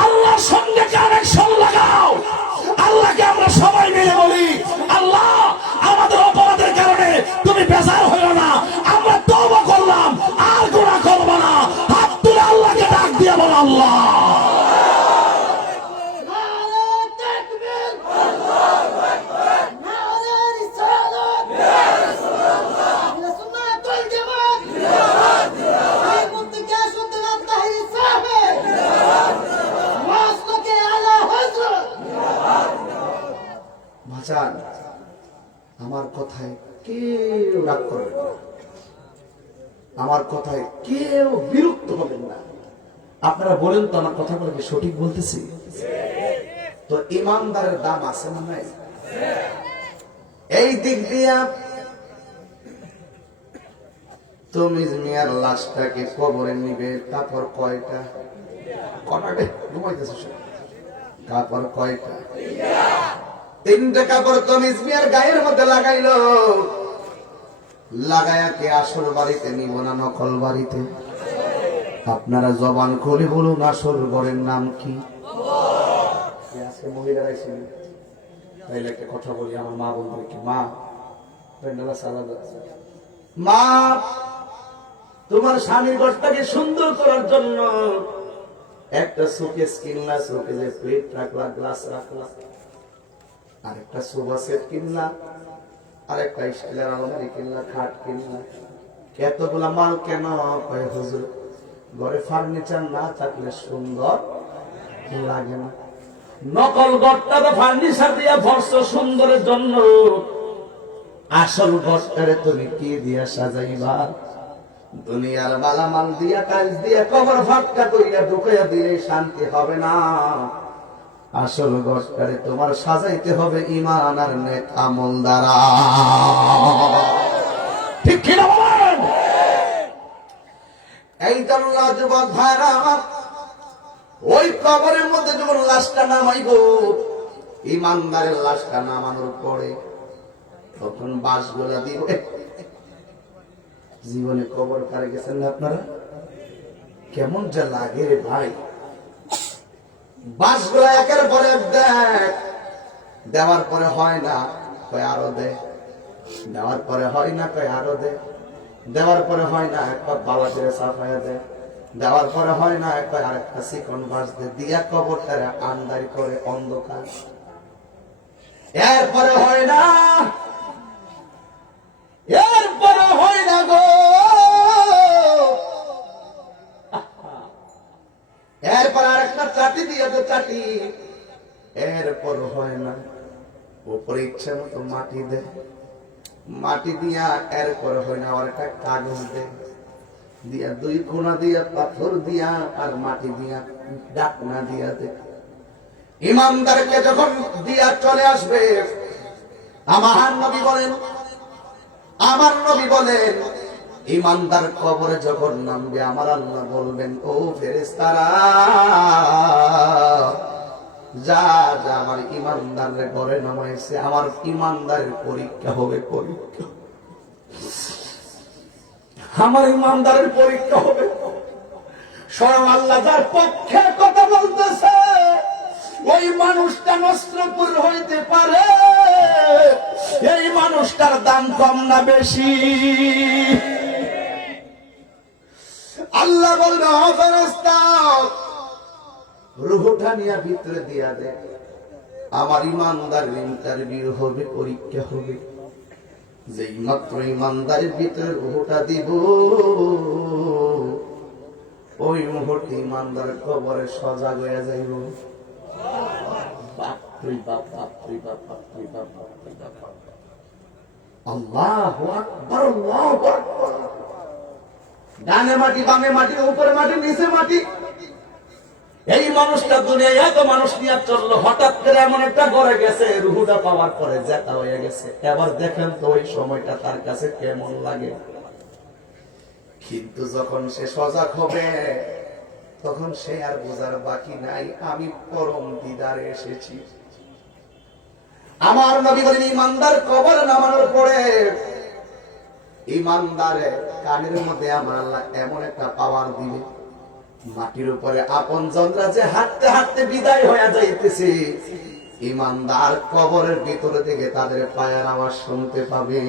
আল্লাহর সঙ্গে কানেকশন লাগাও। আল্লাহকে আমরা সবাই মিলে বলি, আল্লাহ আমাদের অপরাধের কারণে তুমি বেজার হইও না, আমরা তওবা করলাম, আর গুনাহ করব না। হাত তুলে আল্লাহকে ডাক দিয়ে বল, আল্লাহ আমার কথায় কেউ রাগ করবেন না, আমার কথায় কেউ বিরক্ত হবেন না। আপনারা বলেন তো আমার কথাগুলো কি সঠিক বলতেছি? তো ইমানদারের দাম আছে না নাই? এই দিক দিয়া তুমি মিয়ার লাশটাকে কবরে নিবে, কাপড় কয়টা? কটাবে ঘুমাইতেছে, কাপড় কয়টা? 3টে কাপড় কমিজ মিয়ার গায়ের মধ্যে লাগাইলো। লাগায়া কে আসল বাড়িতে নিব না নকল বাড়িতে? আপনারা জবান খুলে বলুন, আসল ঘরের নাম কি? আজকে মহিলারা ছিল, তাইলে একটা কথা বলি আমার মা বন্ধুকে। মা, তোমার স্বামীর ঘরটাকে সুন্দর করার জন্য একটা শোকেস কিনলা, শোকেসে প্লেট রাখলা, গ্লাস রাখলা, আর একটা সোফা সেট কিনলা, আর একটা স্টিলের আলমারি কিনলা, খাট কিনলা। এতগুলা মাল কেন? হুজুর ঘরে ফার্নিচার না থাকলে সুন্দর লাগে না। নকল ঘরটা তো ফার্নিচার দিয়া ভরছো সুন্দরের জন্য, আসল ঘরটারে তুমি কি দিয়া সাজাইবা? দুনিয়ার মালামাল দিয়া টাইলস দিয়া কবর ফাঁকা কইরা ঢুকাইয়া দিলে শান্তি হবে না। আসল ঘরটারে তোমার সাজাইতে হবে ঈমান আর নেক আমল দ্বারা। ঠিক কি না বলেন? এই জন্য যুবক ভাইরা, ওই কবরের মধ্যে যখন লাশটা নামাইব, ঈমানদারের লাশটা নামানোর পরে তখন বাঁশগুলা দিব। জীবনে কবর কারে গেছেন না আপনারা? কেমন যা লাগে রে ভাই। বাঁশগুলা একের পরে এক দেয়, দেওয়ার পরে হয় না, কয় আরো দে, দেওয়ার পরে হয় না, কয় আরো দে, দেওয়ার পরে হয় না, একবার বাবা ছেড়ে সাফাইয়া দেয়, দেওয়ার পরে হয় না, একবার আরেকটা চিকন বাঁশ দে, দিয়া কবরটারে আন্দাই করে অন্ধকার। এরপরে হয় না, এরপরে হয় না গো, এরপর আরেকটা চাটি দিয়ে দে, চাটি, এরপর হয় না, উপরে ইচ্ছা মতো মাটি দে, মাটি দিয়া এরপর হয় না, আর একটা কাগজ দে, দিয়া দুই কোনা দিয়া পাথর দিয়া আর মাটি দিয়া ডাকনা দিয়া দে। ইমানদারকে যখন দিয়া চলে আসবে, আমার নবী বলেন, আমার নবী বলেন, ইমানদার কবরে যখন নামবে, আমার আল্লাহ বলবেন, ও ফেরেশতারা, যা যা আমার ইমানদারের ঘরে নামাইছে, আমার ইমানদারের পরীক্ষা হবে, পরীক্ষা, আমার ইমানদারের পরীক্ষা হবে। স্বয়ং আল্লাহ যার পক্ষে কথা বলতেছে, ওই মানুষটা নষ্টপুর হইতে পারে, এই মানুষটার দাম কম না বেশি? আল্লাহ বলবে, ও ফেরেশতা, রূহটা নিয়ে ভিতরে দিয়া দে, আমার ইমানদারের ইন্টারভিউ হবে, পরীক্ষা হবে। যেই মাত্র ইমানদারের ভিতরে রূহটা দিব, ওই মুহূর্তে ইমানদার কবরে সজাগ হয়ে যাইব। আল্লাহু আকবার, আল্লাহু আকবার। ডানে মাটি, বামে মাটি, উপরে মাটি, নিচে মাটি। এই মানুষটা দুনিয়ায় এত মানুষ নিয়ে চললো, হঠাৎ করে এমন একটা ঘরে গেছে, রুহুটা পাওয়ার পরে জেতা হয়ে গেছে। এবার দেখেন তো ওই সময়টা তার কাছে কেমন লাগে। কিন্তু যখন সে সজাগ হবে, তখন সে আর বোঝার বাকি নাই, আমি পরম দিদারে এসেছি। আমার নবী বলেন, ইমানদার কবর নামানোর পরে ইমানদারে কানের মধ্যে আমার আল্লাহ এমন একটা পাওয়ার দিবে, মাটির উপরে আপন জনরা যে হাঁটতে হাঁটতে বিদায় হয়ে যাইতেছে, ইমানদার কবরের ভিতরে থেকে তাদের পায়ের আওয়াজ শুনতে পাবে।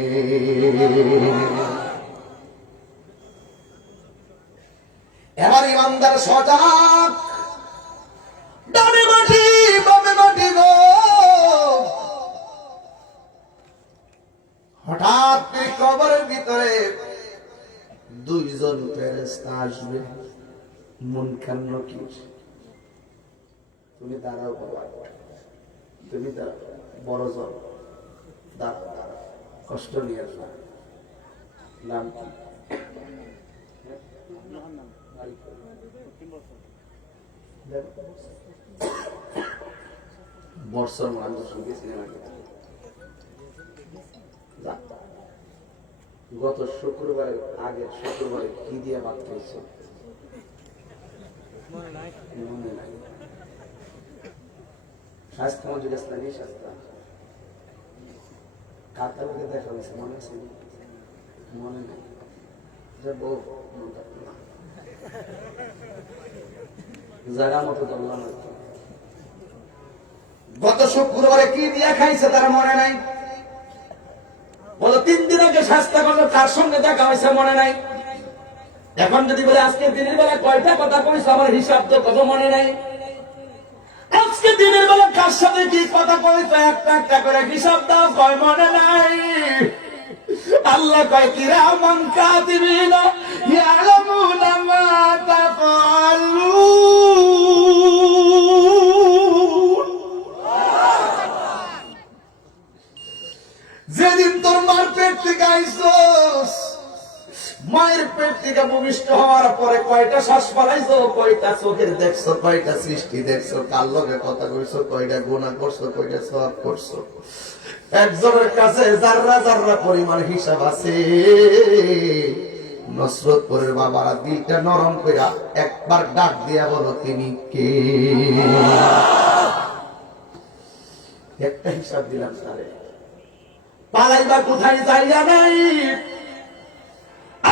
এবার ইমানদার সজাগ, ডানে মাটি, বামে মাটি গো। হঠাৎ করে কবরের ভিতরে দুইজন ফেরেশতা আসবে। মুনকার নকির, তুমি দাঁড়াও বাবা, তুমি দাঁড়াও, বড় জন দাঁড়াও, দাঁড়াও, কষ্ট নিয়ে না। নাম কি? বর্ষর মানুষ সিনেমা, গত শুক্রবারে, আগের শুক্রবারে কি দিয়ে ভাত খাইছে মনে নাই। স্বাস্থ্য মন্ত্রী ইসলামী স্বাস্থ্য কাতারকে দেখা হয়েছে, মনে আছে? মনে নেই। জায়গা মতো ধরলাম। গত শুক্রবারে কি দিয়ে খাইছে তার মনে নাই। বলো 3 দিন আগে স্বাস্থ্য করলো, কার সঙ্গে দেখা হয়েছে মনে নাই। এখন যদি বলে আজকে দিনের বেলা কয়টা কথা কইছো, আমার হিসাব তো কত মনে নাই। আজকে দিনের বেলা কার সাথে কি কথা কইছো, একটা একটা করে হিসাব দাও, কয় মনে নাই। আল্লাহ কয়, কিরামান কাতিবিনা ইয়ালামুনা মা তাফআলুন। যেদিন তোর মার পেট থেকে আইছস, মায়ের পেট থেকে ভূমিষ্ঠ হওয়ার পরে কয়টা শ্বাস ফলাইছো, কয়টা চোখের দেখছো, কয়টা সৃষ্টি দেখছো, কার লগে কথা কইছো, কয়টা গুনাহ করছো, কয়টা সওয়াব করছো, একজনের কাছে জাররা জাররা পরিমাণ হিসাব আছে। নসরতপুরের বাবারা দিলটা নরম কইরা একবার ডাক দিয়া বলো তিনি কে? একটা হিসাব দিলাম তারে, পালাইবা কোথায় যাইয়া নাই।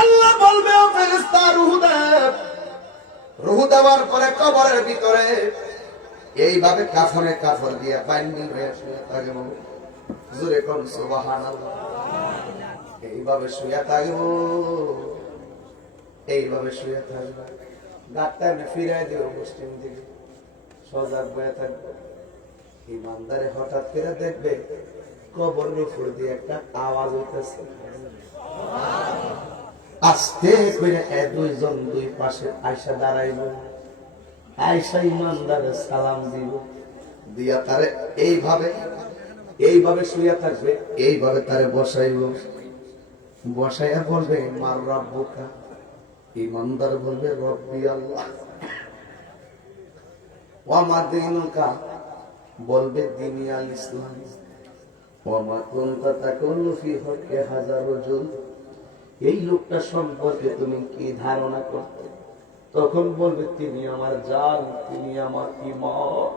আল্লাহ বলবে ও ফেরেশতা রূহ দাও। রূহ দেওয়ার পরে কবরের ভিতরে এইভাবে কাফনে কাফর দিয়া বাইন্ডিং হয়ে শুয়ে থাকবো। জোরে কোন সুবহানাল্লাহ। এইভাবে শুয়ে থাকবো, এইভাবে শুয়ে থাকবো। গাটটা ফিরাই দিও পশ্চিম দিকে, সজাগ হয়ে থাকবো। ইমানদারে হঠাৎ করে দেখবে কবরের উপর দিয়ে একটা আওয়াজ হইতেছে, আস্তে করে দুইজন দুই পাশে আয়সা দাঁড়াইব। আয়সা ইমানদারে সালাম দিব, দিয়া তারে এইভাবে এইভাবে শুয়ে থাকবে, এইভাবে তারে বসাইব। বসাইয়া বলবে মার রাব্বুকা। ইমানদার বলবে রব্বি আল্লাহ। ওয়া মা দীনুকা, বলবে দিনী আল ইসলাম। ওয়া মা কুনতা তাকুলু ফি হক্কি হাযা রাজুল, এই লোকটা সম্পর্কে তুমি কি ধারণা করতে? তখন বলবে তিনি আমার জান, তিনি আমার ঈমান।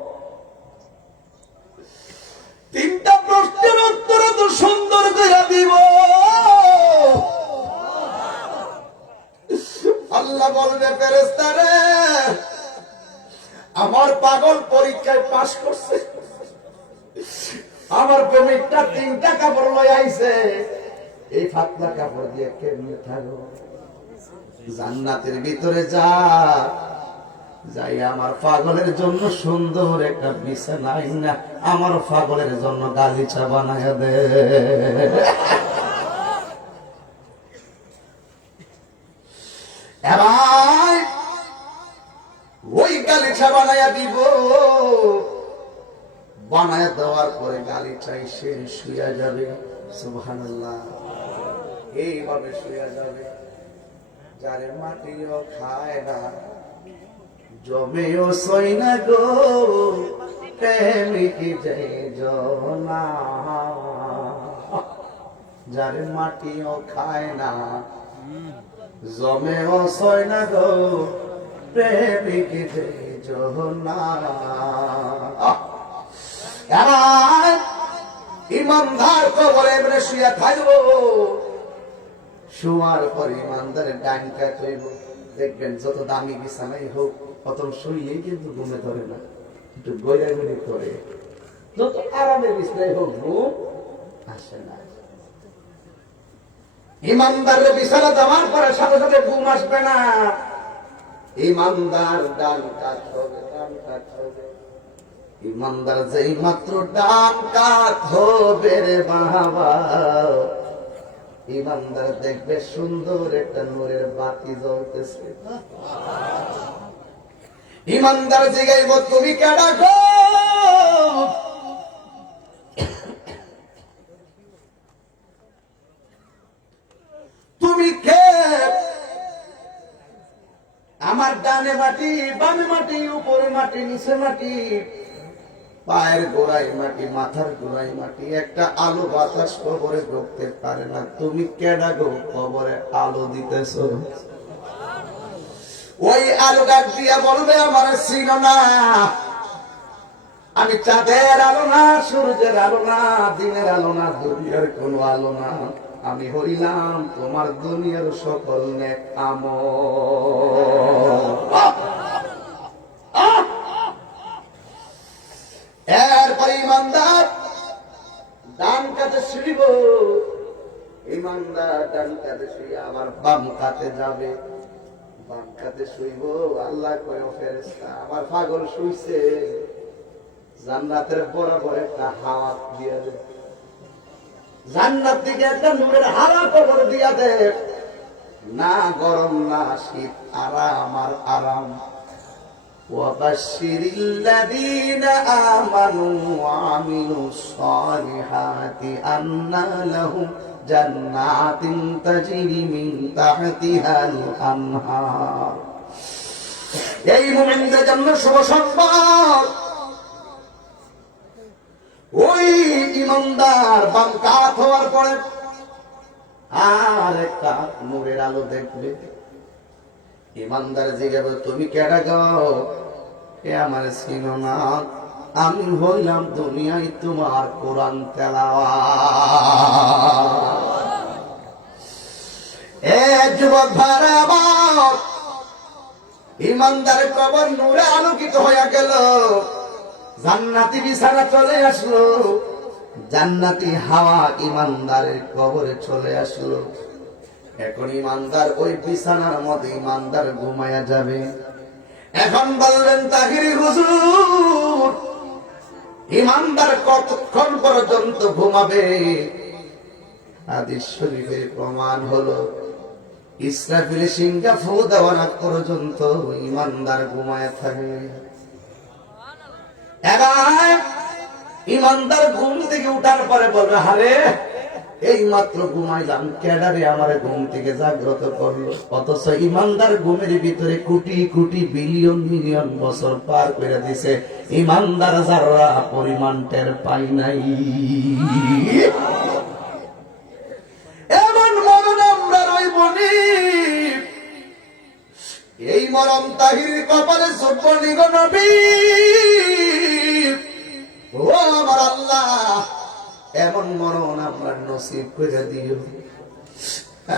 তিনটা প্রশ্নের উত্তর তো সুন্দর করে দিব। আল্লাহ বলবে ফেরেশতারে, আমার পাগল পরীক্ষায় পাস করছে, আমার প্রেমিকটা তিনটা কাপড় লই আইছে, এই ফাতলা কাপড় দিয়ে কেমনে থাকো? জান্নাতের ভিতরে যা যাই, আমার পাগলের জন্য সুন্দর একটা বিছানা না, আমার পাগলের জন্য গালিচা বানায় দে। এবার ওই গালিচা বানায়া দিব। বানায় দেওয়ার পরে গালিচাই সে শুয়া যাবে। সুবহানাল্লাহ। এইভাবে শুয়া যাবে। যারে মাটিও খায় না, জমেও সই না গো, প্রেমিক যে জনা। যারে মাটিও খায় না, জমেও সই না গো, প্রেমিক যে জনা। ইমানদার কবরে এমনি শুয়ে থাকবো। শোয়ার পর ইমানদারের ডাইন কাত হইব। দেখবেন যত দামি বিছানাই হোক, প্রথম শুইলেই কিন্তু ঘুমে ধরে না, একটু গৈরাগুলি করে। যত আরামের বিছানাই হোক, ঘুম আসে না। ইমানদারের বিছানা দেওয়ার পরে সাথে সাথে ঘুম আসবে না। ইমানদার ডান কাত হবে, ডান কাত হবে। ইমানদার যেই মাত্র ডান কাত হবে রে বাবা, ইমানদার দেখবে সুন্দর একটা নূরের বাতি জ্বলতেছে। ইমানদার জিগাইব তুমি কেডা গো? তুমি কে? আমার ডানে মাটি, বামে মাটি, উপরে মাটি, নিচে মাটি, পায়ের গোড়ায় মাটি, মাথার গোড়ায় মাটি, একটা আলো বাতাস কবরে ঢুকতে পারে না। তুমি কেডা গো কবরে আলো দিতেছ? ওই আলো ডাক দিয়া বলবে আমার চিনো না, আমি চাঁদের আলো না, সূর্যের আলো না, দিনের আলো না, দুনিয়ার কোনো আলো না, আমি হইলাম তোমার দুনিয়ার সকল নেক আমল। এরপরে ইমানদার ডান কাতে শুইব। ইমানদার ডান কাতে শুয়ে আবার বাম কাতে যাবে, বাম কাতে শুইব। আল্লাহ কয় ফেরেশতা, আমার পাগল শুইছে, জান্নাতের বরাবর একটা হাওয়া দিয়া দে, জান্নাত থেকে একটা নূরের হাওয়া কবর দিয়া দে। না গরম না শীত, আরাম আর আরাম। وبشر الذين آمنوا وعملوا الصالحات أن لهم جنات تجري من تحتها الأنهار এই মুমিনদের জন্য শুভ সংবাদ ওই ইমানদার বাম কাত হওয়ার পরে আর একটা নূরের আলো দেখবে ইমানদার জিজ্ঞাসা তুমি কেডা গো কে আমার চিনো না আমি হইলাম দুনিয়ায় তোমার কোরআন তেলাওয়াত যুবক ভাইরা ইমানদার কবর নূরে আলোকিত হয়ে গেল জান্নাতি বিছানা চলে আসলো জান্নাতি হাওয়া ইমানদারের কবরে চলে আসলো এখন ইমানদার ওই বিছানার মধ্যে ইমানদার ঘুমায়া যাবে এখন বললেন তাহিরি হুজুর ইমানদার কতক্ষণ পর্যন্ত ঘুমাবে হাদিস শরীফের প্রমাণ হলো ইসরাফিল সিংহা ফু দেওয়ার আগ পর্যন্ত ইমানদার ঘুমায়া থাকবে এবার ইমানদার ঘুম থেকে উঠার পরে বলবে হারে এই মাত্র ঘুমাইলাম ক্যাডারে আমার ঘুম থেকে জাগ্রত করলো অথচ ইমানদার ঘুমের ভিতরে কোটি কোটি বিলিয়ন মিলিয়ন বছর পার করে দিছে ইমানদার যারা পরিমাণ টের পাই নাই এমন মরণ আমরা রইব নি এই মরণ তাহির কপালে সুবর্ণি গো নবী ও আমার আল্লাহ এমন মরণ আমরা নসিব করে দিও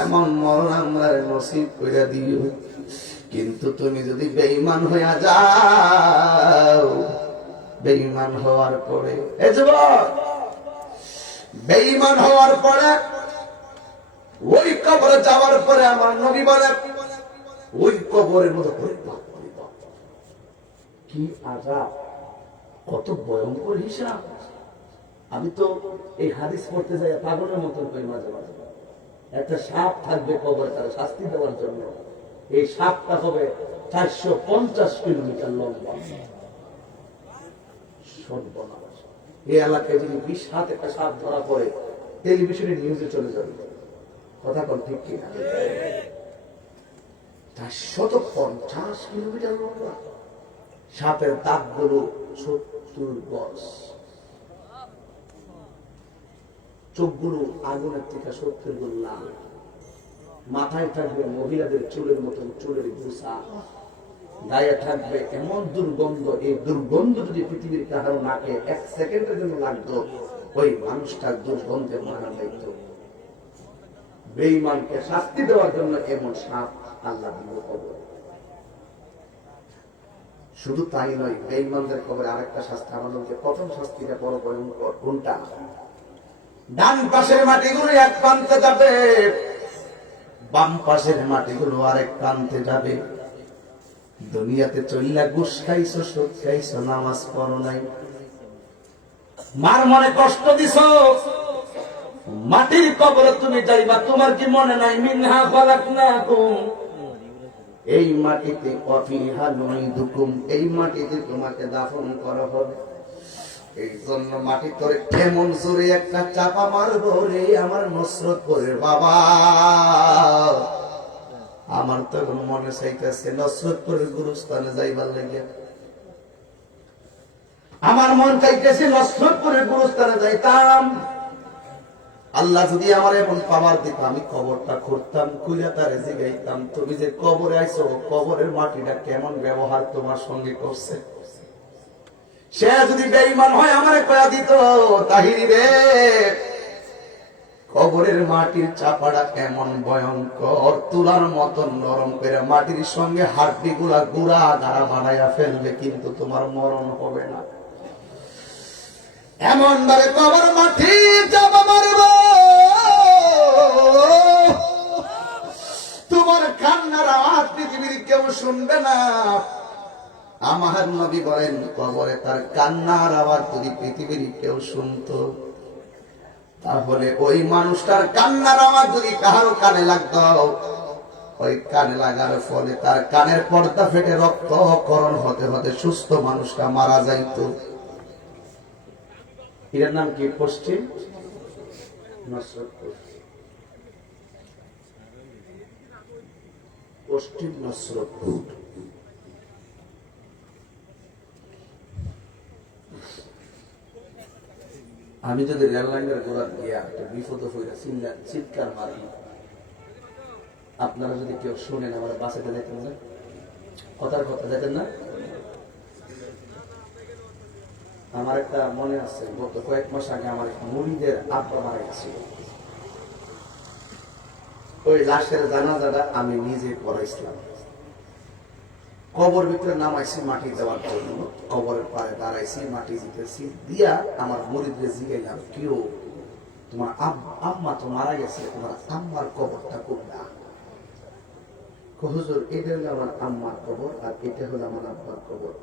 এমন মরণ আমরা নসিব করে দিও কিন্তু তুমি যদি বেঈমান হয়ে যাও বেঈমান হওয়ার পরে এই যুবক বেঈমান হওয়ার পরে ওই কবরে যাওয়ার পরে আমার নবী বলে ওই কবরের মধ্যে কি আযাব কত ভয়ঙ্কর হিসাব আমি তো এই হাদিস পড়তে যাই পাগলের মতন করি মাঝে মাঝে একটা সাপ থাকবে কবরে তার শাস্তি দেওয়ার জন্য এই সাপটা হবে 450 কিলোমিটার লম্বা সর্বনাশ এই এলাকায় যদি 20 হাত একটা সাপ ধরা পড়ে টেলিভিশনে নিউজে চলে যাবে কথা কোন ঠিক কিনা 450 কিলোমিটার লম্বা সাপের দাঁতগুলো 70 গজ চোখগুলো আগুনের থেকে 70 গুণ লাল মাথায় থাকবে মহিলাদের চুলের মতন চুলের গুছা গায়ে থাকবে এমন দুর্গন্ধ এই দুর্গন্ধ যদি পৃথিবীর কারো নাকে 1 সেকেন্ডের জন্য লাগতো ওই মানুষটার দুর্গন্ধে মারা যাইত বেঈমানকে শাস্তি দেওয়ার জন্য এমন সাপ আল্লাহ দিল কবর শুধু তাই নয় বেঈমানদের কবরে আরেকটা শাস্তি আমাদেরকে প্রথম শাস্তিটা বড় ভয়ঙ্কর কোনটা ডান পাশের মাটিগুলো এক প্রান্তে যাবে বাম পাশের মাটিগুলো আরেক প্রান্তে যাবে দুনিয়াতে চল্লা ঘুষ খাইছো সুদ খাইছো নামাজ পড়ো নাই মার মনে কষ্ট দিছো মাটির কবরে তুমি যাইবা তোমার কি মনে নাই মিনহা খলাকনাকুম এই মাটিতে ওয়াফিহা নুইদুকুম এই মাটিতে তোমাকে দাফন করা হবে এই জন্য মাটি তোরে কেমন জোরে একটা চাপা মারবো রে আমার নসরত করে বাবা আমার তো মনে চাইতেছে নসরতপুরের গুরুস্থানে যাইবার লাগে আমার মন চাইতেছে নসরতপুরের গুরুস্থানে যাইতাম আল্লাহ যদি আমার এমন পাওয়ার দিত আমি কবরটা খুঁড়তাম খুলে তারে জিগাইতাম তুমি যে কবরে আইছো কবরের মাটিটা কেমন ব্যবহার তোমার সঙ্গে করছে সে যদি বেঈমান হয় আমারে কয়া দিত তাহিরি রে কবরের মাটির চাপাটা এমন ভয়ঙ্কর তুলার মতন নরম করে মাটির সঙ্গে হাড্ডি গুলা গুড়া দ্বারা বানাইয়া ফেলবে কিন্তু তোমার মরণ হবে না এমন ভাবে কবর মাটি চাপা মারব তোমার কান্নার আওয়াজ পৃথিবীর কেউ শুনবে না আমার নবী বলেন কবরে তার কান্নার আওয়াজ যদি পৃথিবীর কেউ শুনতো তাহলে ওই মানুষটার কান্নার আওয়াজ যদি কারো কানে লাগতো ওই কানে লাগার ফলে তার কানের পর্দা ফেটে রক্তক্ষরণ হতে হতে সুস্থ মানুষটা মারা যাইত। এর নাম কি? পশ্চিম নসরতপুর। পশ্চিম নসরতপুর। আমি যদি রেল লাইনের গোড়া গিয়া একটা বিপদ হইয়া চিৎকার মারি, আপনারা যদি কেউ শুনেন আমার বাসাতে যেতেন না, কথার কথা যেতেন না? আমার একটা মনে আছে, গত কয়েক মাস আগে আমার মুরিদের আব্বা মারা গেছিল। ওই লাশের জানাজাটা আমি নিজে পড়াইছিলাম। কবর ভিতরে নামাইছি মাটি দেওয়ার জন্য, কবরের পাড়ে দাঁড়াইছি, মাটি দিতেছি, দিয়া আমার মুরিদরে জিগাইলাম, কেউ তোমার আম্মা তো মারা গেছে, তোমার আম্মার কবরটা কোনটা? হুজুর, এটা হলো আমার আম্মার কবর আর এটা হলো আমার আব্বার কবর।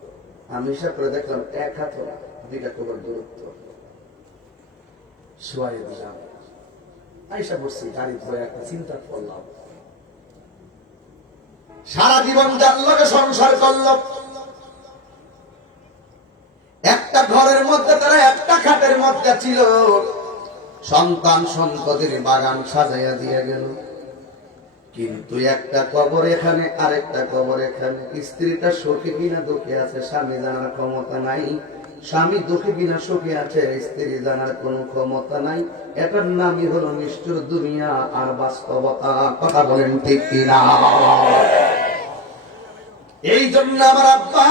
আমি হিসাব করে দেখলাম 1 হাত দুইটা কবর দূরত্ব। শোয়াই দিলাম, আইসা বসছি গাড়ি ধরে, একটা চিন্তা করলাম, সারা জীবন যার লগে সংসার করল, একটা ঘরের মধ্যে তারা একটা খাটের মধ্যে ছিল, সন্তান সন্ততির বাগান সাজাইয়া দিয়ে গেল, কিন্তু একটা কবর এখানে আরেকটা কবর এখানে। স্ত্রীটা সুখে কিনা দুঃখে আছে স্বামী জানার ক্ষমতা নাই, স্বামী দুঃখে কিনা সুখে আছে স্ত্রী জানার কোনো ক্ষমতা নাই। এটার নামই হলো নিষ্ঠুর দুনিয়া আর বাস্তবতা। কথা বলেন ঠিক কিনা? এই জন্য আমার আব্বা,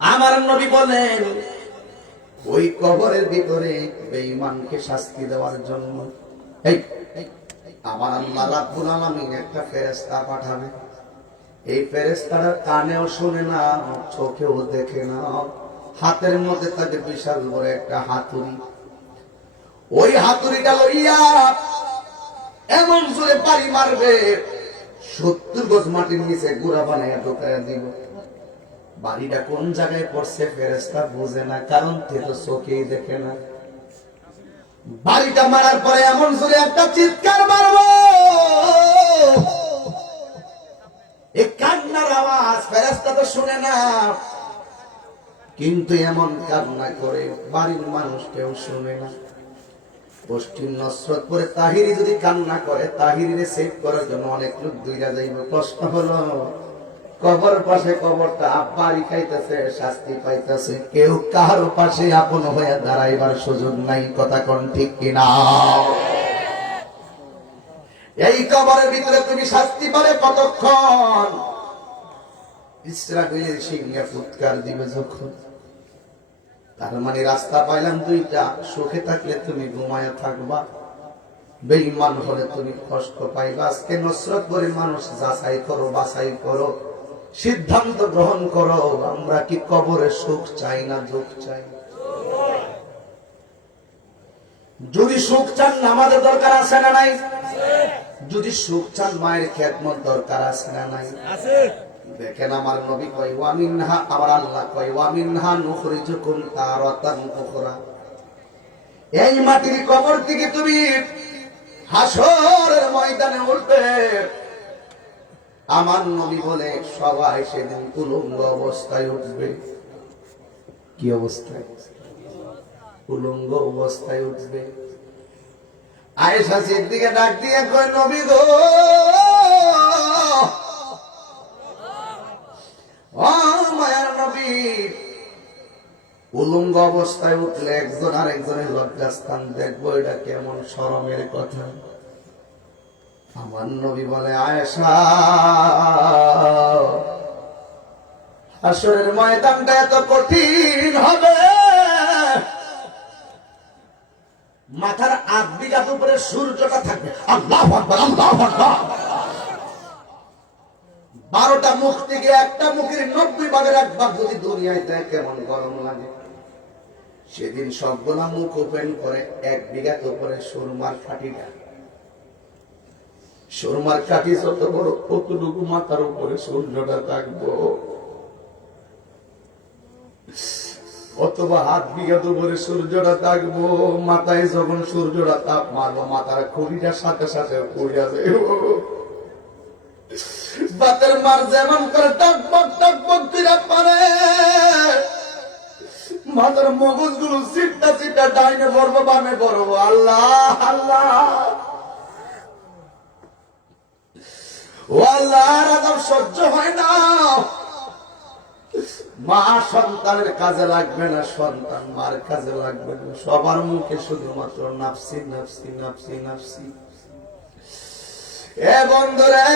আমার নবী বলেন, ওই কবরের ভিতরে বেঈমানকে শাস্তি দেওয়ার জন্য আমার আল্লাহ রাব্বুল আলামিন একটা ফেরেশতা পাঠাবে। এই ফেরেশতাটা কানেও শুনে না, চোখেও দেখে না, হাতের মধ্যে থাকে বিশাল বড় একটা হাতুড়ি। ওই হাতুড়িটা লইয়া এমন জোরে বাড়ি মারবে, 70 গজ মাটির নিচে গুড়া বানাইয়া ঢোকাইয়া দিব। বাড়িটা কোন জায়গায় পড়ছে ফেরেশতা বুঝে না, কারণ সে তো চোখেই দেখে না। বাড়িটা মারার পরে এমন জোরে একটা চিৎকার মারবো, এই কান্নার আওয়াজ ফেরেশতা তো শুনে না, কিন্তু এমন কান্না করে বাড়ির মানুষ কেউ শুনে না। পশ্চিম নসরতপুরে তাহিরি যদি কান্না করে, তাহিরিরে সেভ করার জন্য অনেক লোক দূরে যাইব। প্রশ্ন হলো, কবর পাশে কবরটা আব্বারি খাইতেছে, শাস্তি পাইতেছে, কেউ কারো পাশে আপন হয়ে দাঁড়াইবার সুযোগ নাই। কথা কোন ঠিক কিনা? এই কবরের ভিতরে তুমি শাস্তি পাবে কতক্ষণ? ইসরাফিলের সিংহে ফুৎকার দিবে যখন। তার মানে রাস্তা পাইলাম দুইটা, সুখে থাকলে তুমি ঘুমায় থাকবা, বেঈমান হলে তুমি কষ্ট পাইবা। আজকে নসরতপুরের মানুষ যাচাই করো, বাছাই করো, সিদ্ধান্ত গ্রহণ করো, আমরা কি কবরে সুখ চাই না দুঃখ চাই? যদি সুখ চান নামাজের দরকার আছে না নাই? যদি সুখ চান মায়ের খেদমত দরকার আছে না নাই? দেখেন আমার নবী কয় ওয়া মিনহা, আমার আল্লাহ কয় ওয়া মিনহা নুখরিজুকুম তারাতান উখরা। এই মাটির কবর থেকে তুমি হাসরের ময়দানে উঠবে। আমার নবী বলে সবাই সেদিন উলঙ্গ অবস্থায় উঠবে। কি অবস্থায়? উলঙ্গ অবস্থায় উঠবে। আয়েশা সিদ্দিকা ডাক দিয়ে কয়, নবী গো, ও মায়ার নবী, উলঙ্গ অবস্থায় উঠলে একজন আর একজনের লজ্জাস্থান দেখবো, এটা কেমন শরমের কথা। আমার নবী বলে, আয়েশা, হাসরের ময়দানটা এত কঠিন হবে, মাথার 8 বিঘা উপরে সূর্যটা থাকবে। আল্লাহু আকবার, আল্লাহু আকবার। 12টা মুখ থেকে একটা মুখের 90 ভাগের 1 ভাগ যদি দুনিয়ায় দেয় কেমন গরম লাগে। সেদিন সবগুলা মুখ ওপেন করে 1 বিঘা উপরে সুরমার কাঠিটা, সুরমার কাঠি যত বড় কতটুকু মাথার উপরে সূর্যটা থাকবো, অথবা 1 বিঘা উপরে সূর্যটা থাকবো। মাথায় যখন সূর্যটা তাপ মারবো, মাথার খুঁড়িটার সাথে সাথে পড়ে যাবে। বাতের মার যেমন করে টকবক টকবক করে পারে, মাথার মগজ গুলো সিটটা সিটটা ডাইনে পড়বো বামে পড়বো। আল্লাহ আল্লাহ ও আল্লাহ, আদব সহ্য হয় না। মা সন্তানের কাজে লাগবে না, সন্তান মার কাজে লাগবে না, সবার মুখে শুধুমাত্র নাফসি নাফসি নাফসি নাফসি। এ বন্ধুরা,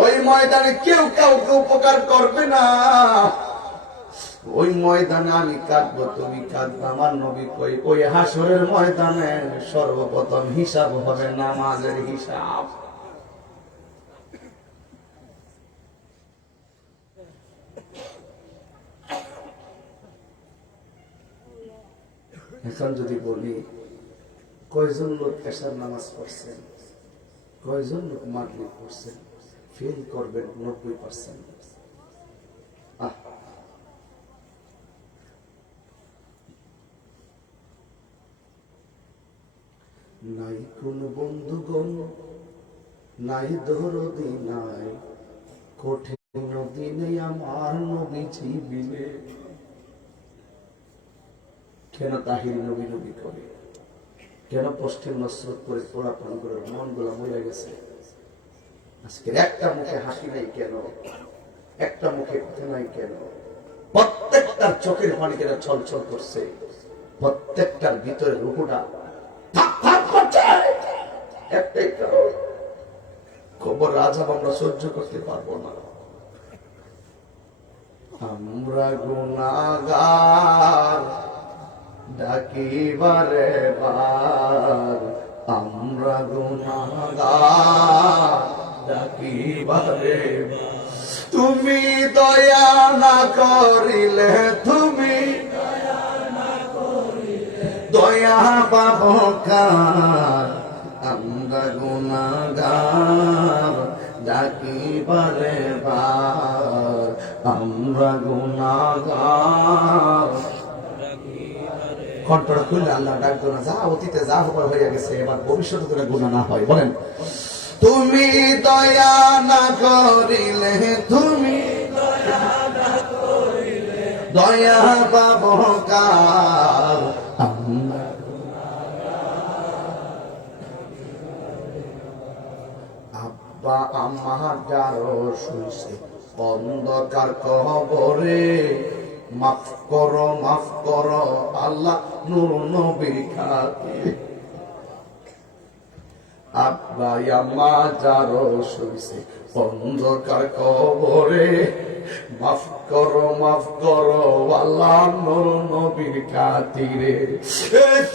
ওই ময়দানে কেউ কাউকে উপকার করবে না। ওই ময়দানে আমি কাঁদবো, তুমি কাঁদবো। আমার নবী কই, ওই হাসরের ময়দানে সর্বপ্রথম হিসাব হবে নামাজের হিসাব। এখন যদি বলি কয়জন লোক এশার নামাজ পড়ছেন, কয়জন লোক মাগরিব পড়ছেন, ফেল করবেন 90%। নাই কোন বন্ধুগণ, নাই দরদি, নাই কঠিন দিনে আমার নবীজি বিনে। কেন তাহির নবী নবী করে, কেন পশ্চিম নসরত করে পোড়াপান করে মন গুলা মরে গেছে? আজকের একটা মুখে হাসি নাই কেন, একটা মুখে কথা নাই কেন? প্রত্যেকটার চোখের পানি কেন ছলছল করছে, প্রত্যেকটার ভিতরে রুহুটা থাক থাক করছে। একটাই কারণ, খবর আজাব আমরা সহ্য করতে পারবো না। আমরা গুনাহগার ডাকিবারে বার, আমরা গুনাহগার ডাকিবারে বার। তুমি দয়া না করিলে, তুমি দয়া পাবো কার? আমরা গুনাহগার ডাকিবারে বার, আমরা গুনাহগার। কণ্ঠটা খুললে আল্লাহ ডাকতো না, যা অতীতে যা হবার হয়ে গেছে, এবার ভবিষ্যতে করে গুনাহ না হয়। বলেন, তুমি দয়া না করিলে, তুমি দয়া পাবো কার? আব্বা আম্মা যারো শুইছে অন্ধকার কবরে, মাফ করো আল্লাহ নূর নবীর খাতিরে। আব্বা আম্মা যারো শুইছে অন্ধকার কবরে, মাফ করো আল্লাহ নূর নবীর খাতিরে।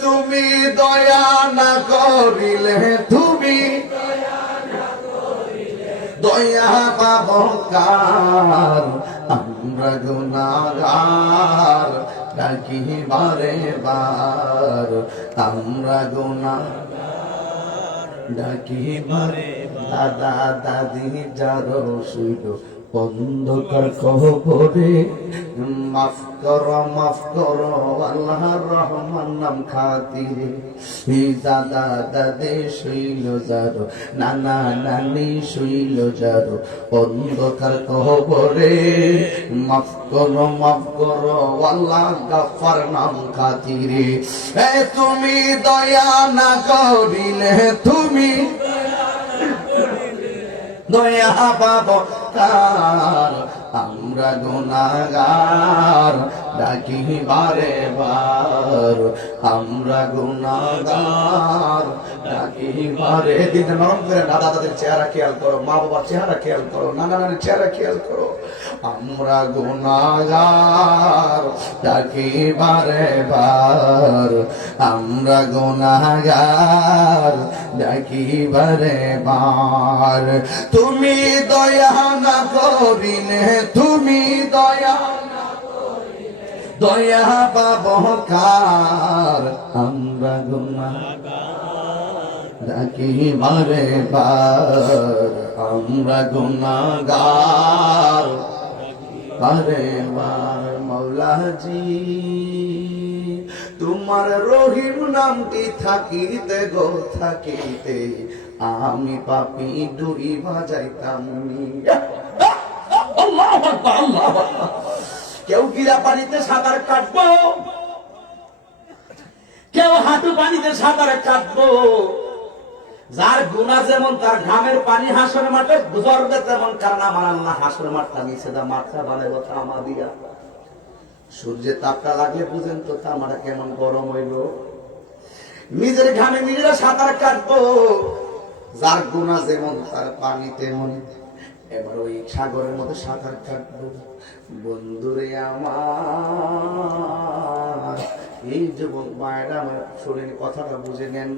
তুমি দয়া না করিলে, তুমি দয়া পাবো কার? আমরা গুনাহগার ডাকি বারে বার, আমরা গুনাহগার ডাকি বারে। দাদা দাদি যারো শুইল অন্ধকার কবরে, মাফ করো আল্লাহর রহমান নাম খাতিরে। দাদা দাদি শুইল যারো, নানা নানি শুইল যারো অন্ধকার কবরে, মাফ করো আল্লাহ গাফফার নাম খাতিরে। তুমি দয়া না করিলে, তুমি দয়া পাবো কার? আমরা গুনাহগার ডাকি বারে বার, আমরা গুনাহগার ডাকি বারে। দিন নরম করে দাদা দাদির চেহারা খেয়াল করো, মা বাবার চেহারা খেয়াল করো, নানা নানির চেহারা খেয়াল করো। আমরা গুনাহগার ডাকি বারে বার, আমরা গুনাহগার ডাকি বারে বার। তুমি দয়া না করিলে, তুমি দয়া পাবো কার? আমরা গুনাহগার ডাকি বারে বার, আমরা গুনাহগার বারে বার। মৌলাজি তোমার রহিম নামটি থাকিতে গো থাকিতে আমি পাপী ডুইবা যাইতাম। আল্লাহু আকবার, আল্লাহু আকবার। কেউ গিরা পানিতে সাঁতার কাটবো, কেউ হাঁটু পানিতে সাঁতার কাটবো। যার গুনাহ যেমন তার ঘামের পানি হাসর মাঠে গুজরবে তেমন, কারণ আমার আল্লাহ হাসর মাঠটা নিচে দা মাথা বানাইব তামা দিয়া। সূর্যের তাপটা লাগলে বুঝেন তো তামাটা কেমন গরম হইল। নিজের ঘামে নিজেরা সাঁতার কাটবো। যার গুনাহ যেমন তার পানি তেমন। এবার ওই সাগরের মধ্যে সাঁতার কাটবো। বন্ধুরে আমার, এই যুবক মায়েরা আমার শরীর কথাটা বুঝে নেন।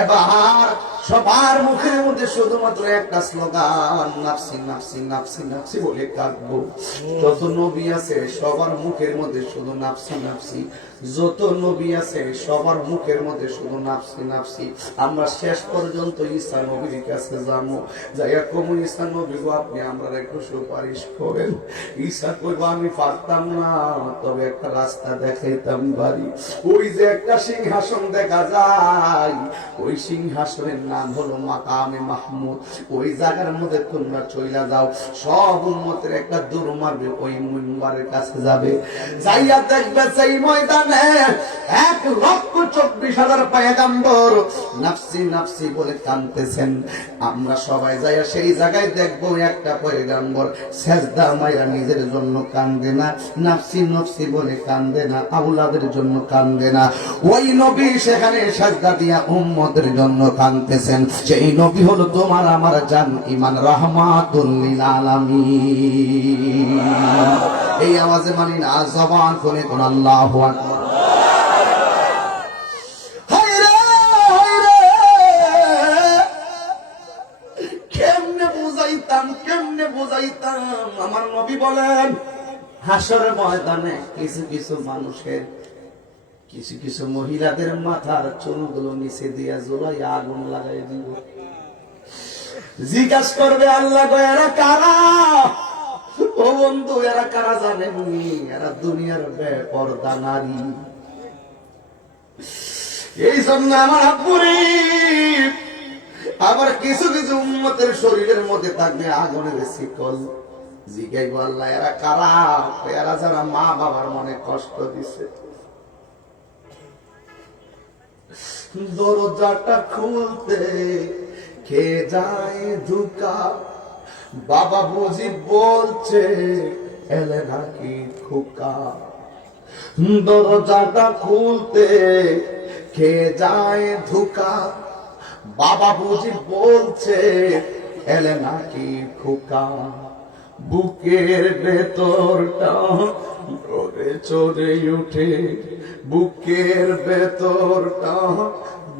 এবার সবার মুখের মধ্যে শুধুমাত্র একটা স্লোগান, নাফসি নাফসি নাফসি নাফসি বলে কাঁদবো। যত নবী আছে সবার মুখের মধ্যে শুধু নাফসি নাফসি, যত নবী আছে সবার মুখের মধ্যে শুধু নাফসি নাফসি। আমরা শেষ পর্যন্ত ঈসা নবীর কাছে যাবো, যাইয়া কমু ঈসা নবী গো আপনি আমরা একটু সুপারিশ করেন। ঈসা কইব আমি পারতাম না, তবে একটা রাস্তা দেখাইতাম বাড়ি। ওই যে একটা সিংহাসন দেখা যায়, ওই সিংহাসনের নাম হলো মাকামে মাহমুদ। ওই জায়গার মধ্যে তোমরা চইলা যাও, সব উম্মতের একটা দৌড় মারবে, ওই মিম্বারের কাছে যাবে। যাইয়া দেখবে সেই ময়দানে 1,24,000 পয়গম্বর নাফসি নাফসি বলে কাঁদতেছেন। আমরা সবাই যাইয়া সেই জায়গায় দেখবো একটা পয়গম্বর সেজদা মাইরা নিজের জন্য কান্দে না, নাফসি নাফসি বলে কান্দে না, আওলাদের জন্য কান্দে না। ওই নবী সেখানে সেজদা দিয়া উম্মতের জন্য কাঁদতেছেন। সেই নবী হলো তোমার আমার জান ইমান রাহমাতুল লিল আলামিন। এই আওয়াজে মানি না, জবান খুলে কোন আল্লাহু আকবার। কেমনে বুঝাইতাম আমার নবী বলেন, হাসর ময়দানে কিছু কিছু মানুষের, কিছু কিছু মহিলাদের মাথার চুলগুলো নিচে দিয়া জোলাই আগুন লাগাই দিব। জিজ্ঞাসা করবে আল্লাহ গো এরা কারা? ও বন্ধু এরা কারা জানেননি? এরা দুনিয়ার বেপরদা নারী। এই জন্য আমার আব্বুরে আবার কিছু কিছু উম্মতের শরীরের মধ্যে থাকবে আগুনের শিকল। জিজ্ঞাসা আল্লাহ এরা কারা? এরা যারা মা বাবার মনে কষ্ট দিছে। দরজাটা খুলতে কে যায় ধুকা, বাবা বুঝি বলছে এলে নাকি খোকা। দরজাটা খুলতে কে যায় ধুকা, বাবা বুঝি বলছে এলে নাকি খোকা। বুকের ভেতরটা নড়ে চড়ে উঠে, বুকের ভেতরটা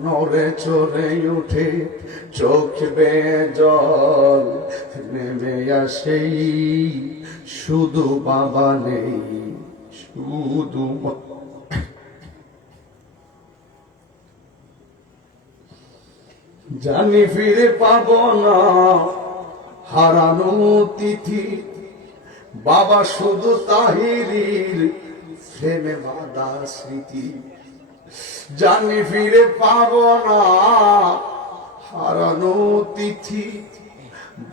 নড়ে চড়ে উঠে, চোখ বেয়ে জল নেমে আসেই, শুধু বাবা নেই শুধু জানি ফিরে পাবো না হারানো তিথি, বাবা শুধু তাহিরির প্রেমে বাঁধা স্মৃতি। জানি ফিরে পাবো না হারানো তিথি,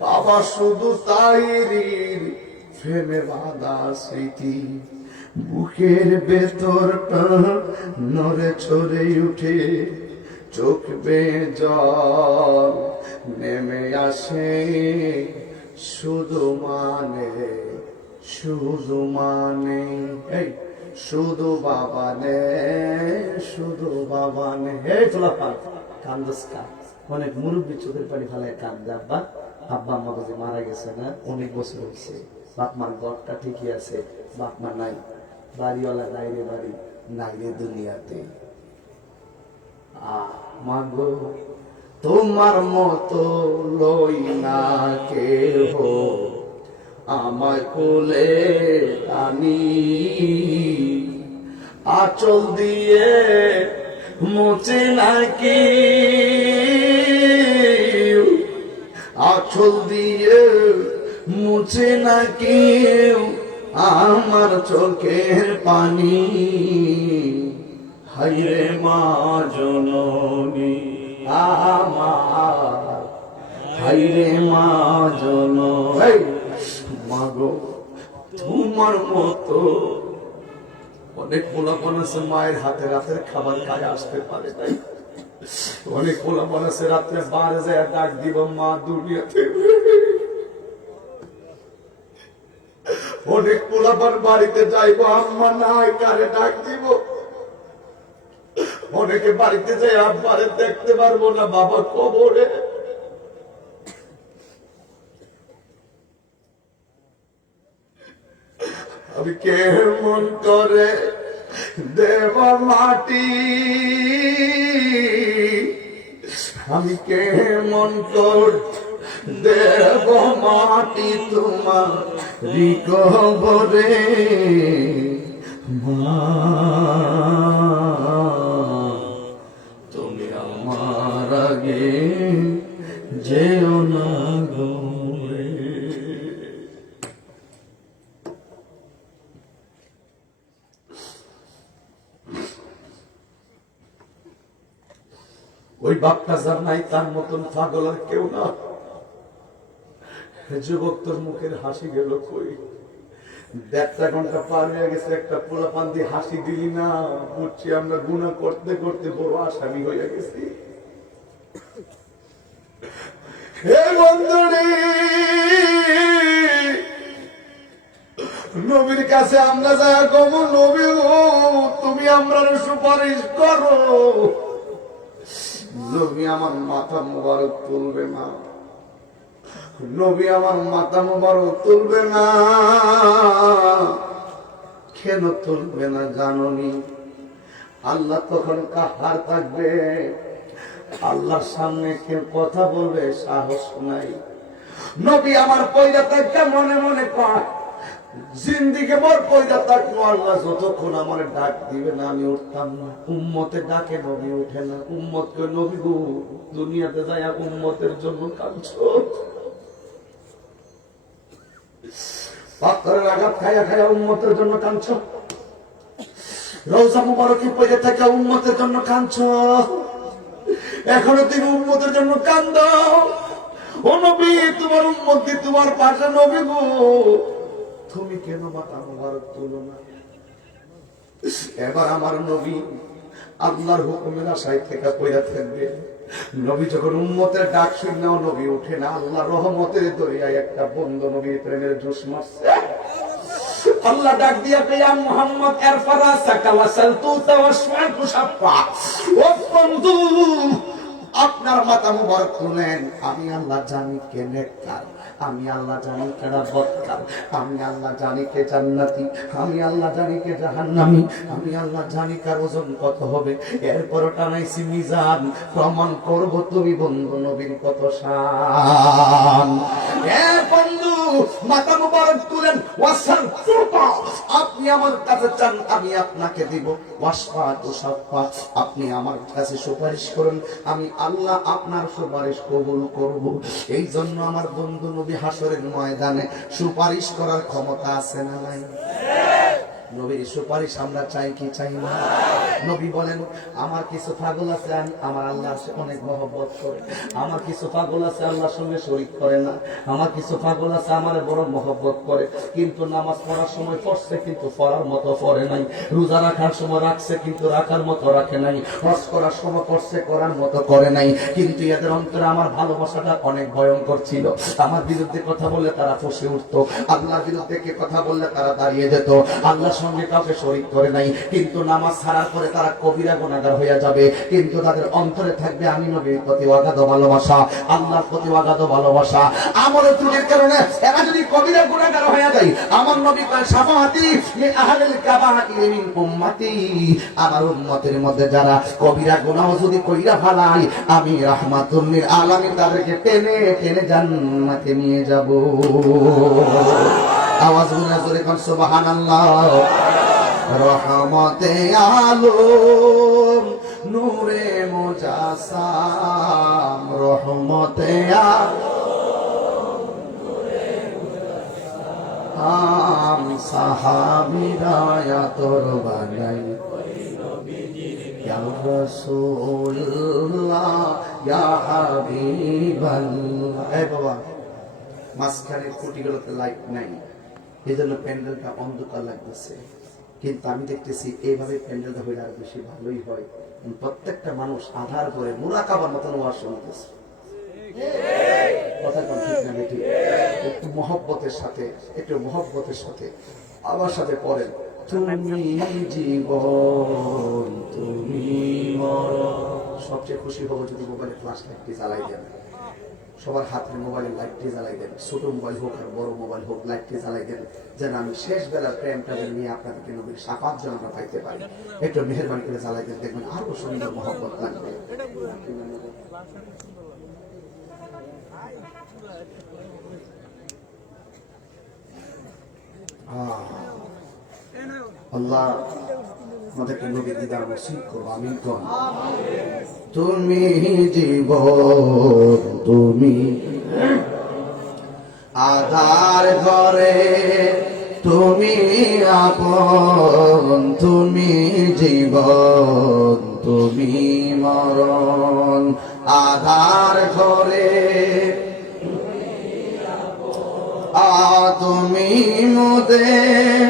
বাবা শুধু তাহিরির প্রেমে বাঁধা স্মৃতি। বুকের ভেতরটা নড়ে চড়ে উঠে, চোখ বেয়ে জল নেমে আসে, শুধু মানে শুধু মানে এই শুধু বাবা নে, শুধু বাবা নে। এই তোলা পাল কান্দস কান, অনেক মুরব্বী চোখের পানি ফেলায় কান্দে। আব্বা আব্বা আম্মা বুঝে মারা গেছে না, অনেক বছর হয়েছে, বাপ মার ঘরটা ঠিকই আছে, বাপ মা নাই, বাড়িওয়ালা নাই রে বাড়ি, নাই রে দুনিয়াতে। মাগো তোমার মতো লই না কেহ, আমায় কোলে আনি, আঁচল দিয়ে মোচে নাকি, আঁচল দিয়ে মুছে নাকি আমার চোখের পানি। হাইরে মা জননী আমার, হাইরে মা জননী, মাগো তোমার মতো অনেক পোলাপন আছে মায়ের হাতে রাতের খাবার খায় আসতে পারে নাই। অনেক পোলাপন আছে রাত্রে বারে যায় ডাক দিব মা দুনিয়াতে। অনেক পোলাপন বাড়িতে যাইবো আম্মা নাই কারে ডাক দিব। অনেকে বাড়িতে যাই আব্বারে দেখতে পারবো না, বাবা কবরে। আমি কেমন করে দেব মাটি, আমি কেমন করে দেব মাটি তোমার কবরে মা, তুমি আমার আগে যেও না গো। ওই বাপটা যার নাই তার মতন পাগল আর কেউ না। যুবক তোর মুখের হাসি গেল কই? 1.5 ঘন্টা পার হয়ে গেছে, একটা পোলাপান দিয়ে হাসি দিলি না। বুঝছি আমরা গুনাহ করতে করতে বড় আসামি হয়ে গেছি। হে বন্ধুরে, নবীর কাছে আমরা যা কম, নবী তুমি আমরা সুপারিশ করো। নবী আমার মাথা মোবারক তুলবে না, নবী আমার মাথা মোবারক তুলবে না। কেন তুলবে না জাননি? আল্লাহ তখন কাহার থাকবে, আল্লাহর সামনে কেউ কথা বলবে সাহস নাই। নবী আমার পয়দা থাকতে মনে মনে পায় জিন্দিকে বর পয়দা থাকতো, আল্লাহ যতক্ষণ আমার ডাক দিবে না আমি উঠতাম না। উম্মতে ডাকে নবী উঠে না। উম্মতকে নবী গো দুনিয়াতে যায় উম্মতের জন্য কাঁদছো। পাথরের আঘাত খাইয়া খাইয়া উম্মতের জন্য কাঁদছো। রওজা মুবারকে পড়ে থাকা উম্মতের জন্য কাঁদছো। এখনো তুমি উম্মতের জন্য কান্দো। ও নবী, তোমার উম্মত দিয়ে তোমার পাশে নবী গো, তুমি কেন মাথা মোবারক তুলো না? এবার আমার নবী আল্লাহর হুকুমের আশায় থেকে পড়ে থাকবে। নবী যখন উম্মতের ডাক শুনলেও নবী উঠে না। আল্লাহ রহমতের দরিয়ায় একটা বন্ধ নবীর প্রেমের জোশ মারছে। আল্লাহ ডাক দিয়া ইয়া মুহাম্মদ ইরফা রাসাকা ওয়াসালতু তাওয়াশফা'তু শাফা। ও বন্ধু, আপনার মাথা মুবারক তুলেন। আমি আল্লাহ জানি কে নেককার, আমি আল্লাহ জানি কেডা বদকার, আমি আল্লাহ জানি কে জান্নাতি, আমি আল্লাহ জানি কে জাহান্নামী, আমি আল্লাহ জানি কার ওজন কত হবে। এরপর টানাইছি মিজান, প্রমাণ করব তুমি বন্ধু নবীর কত শান। এ বন্ধু, মাথা মুবারক তুলেন। ওয়াসাল তুতা, আপনি আমার কাছে চান আমি আপনাকে দিব। ওয়াশফা'তু শাফা, আপনি আমার কাছে সুপারিশ করুন, আমি আল্লাহ আপনার সুপারিশ কবুল করব। এই জন্য আমার বন্ধু নবী হাসরের ময়দানে সুপারিশ করার ক্ষমতা আছে না নাই? নবীর সুপারিশ আমরা চাই কি চাই না? নবী বলেন আমার কিছু পাগল আছে, আমার আল্লাহ অনেক মহব্বত করে। আমার কিছু পাগল আছে আল্লাহর সঙ্গে শরীক করে না। আমার কিছু পাগল আছে আমার বড় মহব্বত করে, কিন্তু নামাজ পড়ার সময় পড়ছে কিন্তু পড়ার মতো পড়ে নাই। রোজা রাখার সময় রাখছে কিন্তু রাখার মতো রাখে নাই। হজ করার সময় করছে করার মতো করে নাই। কিন্তু এদের অন্তরে আমার ভালোবাসাটা অনেক ভয়ঙ্কর ছিল। আমার বিরুদ্ধে কথা বললে তারা ফসে উঠতো, আল্লাহর বিরুদ্ধে কে কথা বললে তারা দাঁড়িয়ে যেত। আল্লাহর সঙ্গে কাউকে শরীক করে নাই, কিন্তু নামাজ ছাড়ার পরে তারা কবিরা গুনাহগার হয়ে যাবে। কিন্তু তাদের অন্তরে থাকবে আমি নবীর প্রতি অগাধ ভালোবাসা, আল্লাহর প্রতি অগাধ ভালোবাসা। আমলের ত্রুটির কারণে এরা যদি কবিরা গুনাহগার হয়ে যায়, আমার নবী কয় শাফাআতি লি আহলিল কাবাইর মিন উম্মতি, আমার উম্মতের মধ্যে যারা কবিরা গুনাহ যদি কইরা ফেলায়, আমি রাহমাতুল লিল আলামিন তাদেরকে টেনে টেনে জান্নাতে নিয়ে যাব। আওয়াজ গুনা জোরে কোন সুবহানাল্লাহ। রহমতে আলম নূরে মুজাসসাম, রহমতে আলম সাহাবীরা তোর বানাই রাসূলুল্লাহ ইয়া হাবিবাল্লাহ। এই বাবা, মাঝখানে খুঁটিগুলোতে লাইট নাই, এই জন্য প্যান্ডেলটা অন্ধকার লাগতেছে। কিন্তু আমি দেখতেছি এইভাবে প্যান্ডেলটা হইলে আর বেশি ভালোই হয়। প্রত্যেকটা মানুষ আধার করে মুরাকাবার মতন ওয়াজ শুনতেছে। কথা কোন ঠিক না বেঠিক? একটু মহব্বতের সাথে, একটু মহব্বতের সাথে আমার সাথে পড়েন, তুমি জীবন তুমি মরণ। সবচেয়ে খুশি হবো যদি মোবাইলের ফ্ল্যাশ লাইটটি জ্বালাই দেন, সবার হাতের মোবাইলের লাইটটি জ্বালাই দেন, ছোট মোবাইল হোক আর বড় মোবাইল হোক, লাইটটি জ্বালাই দেন, যেন আমি শেষ বেলার প্রেমটা নিয়ে আপনাদেরকে নবীর শাফাত যেন আমরা পাইতে পারি। একটু মেহেরবানি করে জ্বালাই দেন, দেখবেন আরো সুন্দর মহব্বত লাগবে। আল্লাহ আমাদেরকে নবী দিদার নসিব করো, আমিন কোন। তুমি জীবন তুমি আধার ঘরে, তুমি আপন তুমি জীবন তুমি মরণ। আধার ঘরে তুমি মোদের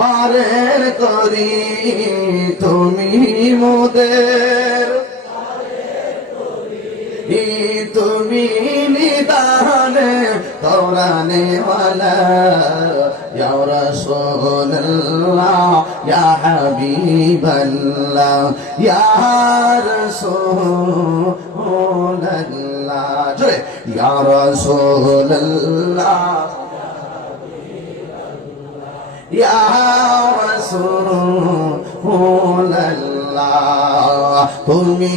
পারের করি, তুমি মোদের তুমি নিদানে তৌরানে ওয়ালা ইয়া রাসূলুল্লাহ ইয়া হাবিবাল্লাহ ইয়া রাসূলুল্লাহ, জোরে ইয়া রাসূলুল্লাহ ইয়া রাসূলুল্লাহ, তুমি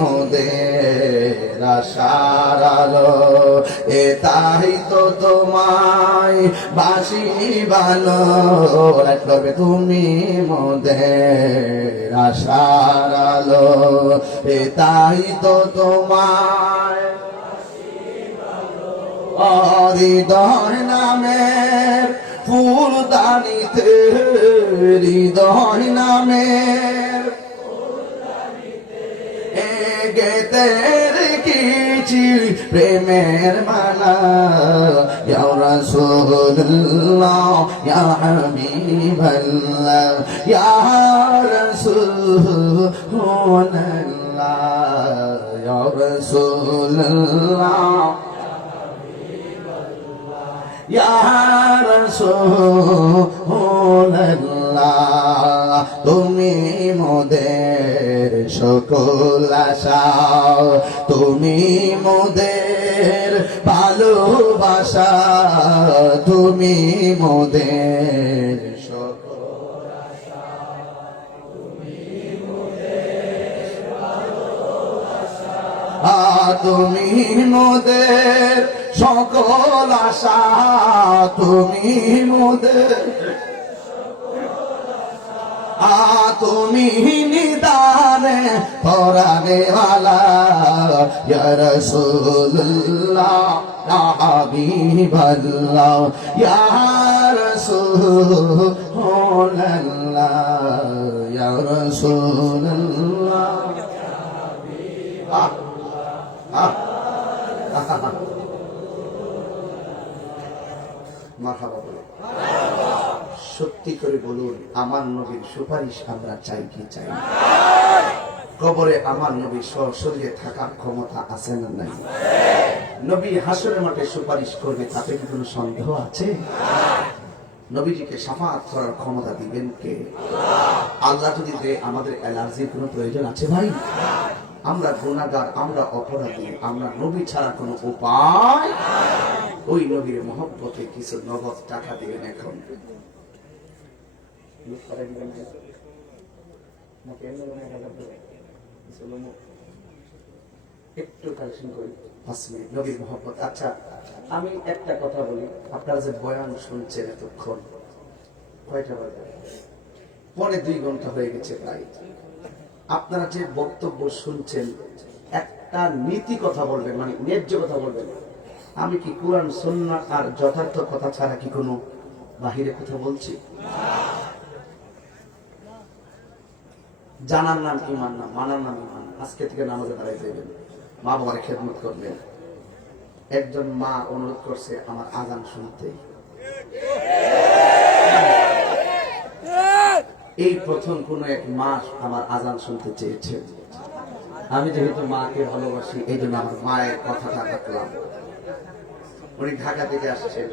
মোদের আশার আলো, এটাই তো তোমায় বাসি ভালো রাখবে। তুমি মোদের আশার আলো, এটাই তো তোমায় হৃদয় নামের ফুলদানিতে, হৃদয় নামের গেতে রেখেছি প্রেমের মালা, ইয়া রাসূলুল্লাহ ইয়া হাবিবাল্লাহ ইয়া রাসূলুল্লাহ ইয়া রাসূলুল্লাহ ইয়া রাসূলুল্লাহ, তুমি মোদের সকল আশা, তুমি মোদের ভালোবাসা, তুমি মোদের সকল আশা, তুমি মোদের ভালোবাসা, তুমি মোদের সকল আশা, তুমি মোদের তুমি নিদানে পরানে ওয়ালা ইয়া রাসূলুল্লাহ ইয়া হাবিবাল্লাহ ইয়া রাসূলুল্লাহ ইয়া রাসূলুল্লাহ। মারহাবা বলে সত্যি করে বলুন, আমার নবীর সুপারিশ আমরা চাই কি চাই? কবরে আমার নবী শরীরে থাকার ক্ষমতা আছে না নাই? নবী হাসরের মাঠে সুপারিশ করবে, তাতে কি কোনো সন্দেহ আছে? নবীজিকে শাফাআত করার ক্ষমতা দিবেন কে? আল্লাহ যদি দেয়, আমাদের অ্যালার্জির কোনো প্রয়োজন আছে ভাই? আমরা গুনাহগার, আমরা অপরাধী, আমরা নবী ছাড়া কোনো উপায়। ওই নবীর মহব্বতে কিছু নগদ টাকা দিবেন। এখন একটু কালেকশন করি 5 মিনিট নবীর মহব্বত। আচ্ছা, আমি একটা কথা বলি, আপনারা যে বয়ান শুনছেন এতক্ষণ, কয়টা বাজে? 1.25 ঘন্টা হয়ে গেছে প্রায়। আপনারা যে বক্তব্য শুনছেন, একটা নীতি কথা বলবেন, মানে ন্যায্য কথা বলবেন। আমি কি কুরআন সুন্নাহ আর যথার্থ কথা ছাড়া কি কোনো বাহিরে কথা বলছি? জানার নাম ইমান না, মানার নাম ইমান। আজকে থেকে নামাজে দাঁড়াই যাবেন, মা বাবার খেদমত করবেন। একজন মা অনুরোধ করছে আমার আজান শুনতে। এই প্রথম কোন এক মা আমার আজান শুনতে চেয়েছে। আমি যেহেতু মাকে ভালোবাসি, এই জন্য আমার মায়ের কথাটা রাখলাম। উনি ঢাকা থেকে আসছেন,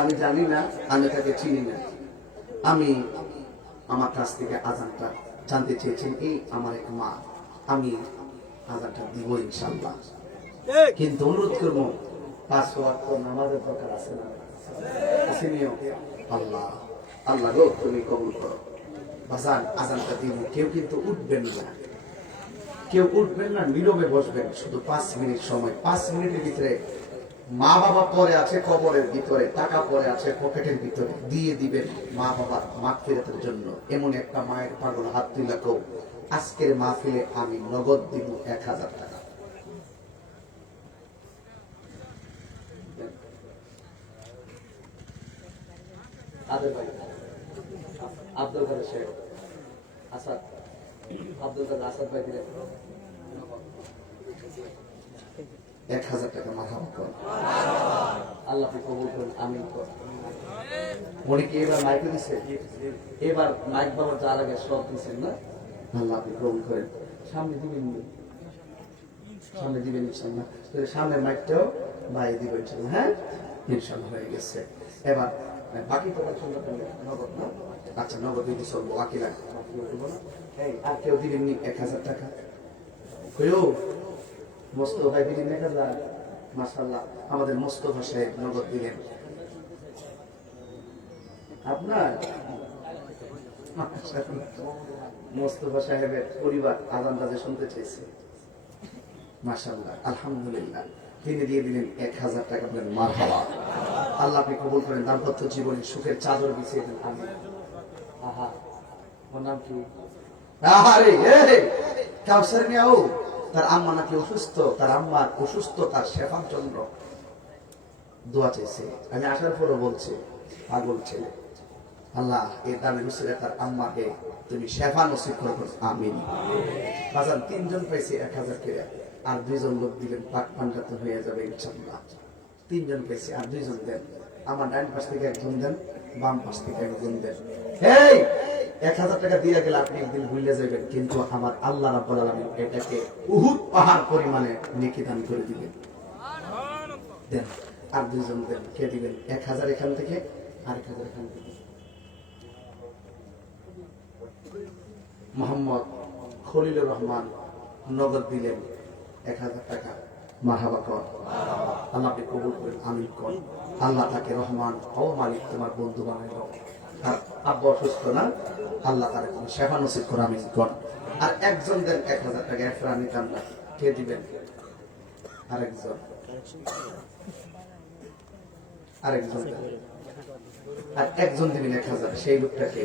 আমি জানি না, আমি তাকে চিনি না। আমি আমার কাছ থেকে আজানটা জানতে চেয়েছেন, এই আমার এক মা, আমি আজানটা দিব ইনশাআল্লাহ। কিন্তু অনুরোধ করবো 5 ওয়াক্ত নামাজের দরকার আছে না? আল্লাহ আল্লাহ গো, তুমি কবুল করো। বাজান আজানটা দিব। কেউ কিন্তু উঠবেন না, কেউ উঠবেন না, নীরবে বসবেন। শুধু 5 মিনিট সময়, 5 মিনিটের ভিতরে মা বাবা পরে আছে কবরের ভিতরে, টাকা পরে আছে পকেটের ভিতরে, দিয়ে দিবেন মা বাবার মাগফিরাতের জন্য। এমন একটা মায়ের পাগল হাত তুলে কও, আজকের মাহফিলে আমি নগদ দিব 1000 টাকা। আব্দুল কাদের শেখ আসাদ, আব্দুল কাদের আসাদ ভাই দিলেন 1000 টাকা। মারহাবা কর, আল্লাহ কবুল করুন, আমিন কর। মনে কি এবার মাইক দিচ্ছে? এবার মাইক বাবার যার আগে সব দিচ্ছেন না, আল্লাহ আপনি কবুল করেন। সামনে দিবেন, সামনে দিবেন ইনশাআল্লাহ। সামনের মাইকটাও ভাই দিবেন ইনশাআল্লাহ। হ্যাঁ ইনশাআল্লাহ হয়ে গেছে। এবার বাকি তো নগদ না? আচ্ছা নগদ দিতে চলবো, বাকি লাগবে। আর কেউ দিবেন নি 1000 টাকা? কেউ মোস্তফা ভাই দিলেন 1000। মাশাআল্লাহ, আমাদের মোস্তফা সাহেব নগদ দিলেন। আপনার মোস্তফা সাহেবের পরিবার আজানটা যে শুনতে চাইছে, মাশাআল্লাহ আলহামদুলিল্লাহ, তিনি দিয়ে দিলেন 1000 টাকা। বলেন মারহাবা, আল্লাহ আপনি কবুল করেন। দাম্পত্য জীবনে সুখের চাদর বিছিয়ে দেন, আমিন। আহা, ওর নাম কি? আহারে কাউসার মিয়াও, তার আম্মা নাকি অসুস্থ, তার আম্মার অসুস্থ, তার শেফার জন্য দোয়া চাইছে। আমি আসার পরও বলছি, পাগল ছেলে, আল্লাহ এই দামে রুসিলে তার আম্মাকে তুমি শেফা নসিব করো, আমিন। বাজার 3 জন পাইছে 1000 করে, আর 2 জন লোক দিলেন পাক পাঞ্জাতে হয়ে যাবে ইনশাআল্লাহ। 3 জন পাইছে, আর 2 জন দেন। আমার ডান পাশ থেকে একজন দেন, বাম পাশ থেকে একজন দেন। এই 1000 টাকা দিয়ে গেলে আপনি একদিন ভুলে যাবেন, কিন্তু আমার আল্লাহ রাব্বুল আলামিন এটাকে উহুদ পাহাড় পরিমাণে নেকি দান করে দিবেন। দেন, আর 2 জন দেন। কে দিবেন? 1000 এখান থেকে, আর 1000 এখান থেকে। মোহাম্মদ খলিলুর রহমান নগদ দিলেন 1000 টাকা। মারহাবা কর, আল্লাহ আপনি কবুল করেন, আমিন কর। আল্লাহ তাকে রহমান ও মালিক তোমার বন্ধু বানাইল। আর আব্বা অসুস্থ না, আল্লাহ তার শেফা নসিব করে, আমিন কর। আর একজন দেন 1000 টাকা, এফরানি কান্না। কে দিবেন? আরেকজন, আরেকজন। আর একজন দিবেন 1000, সেই লোকটাকে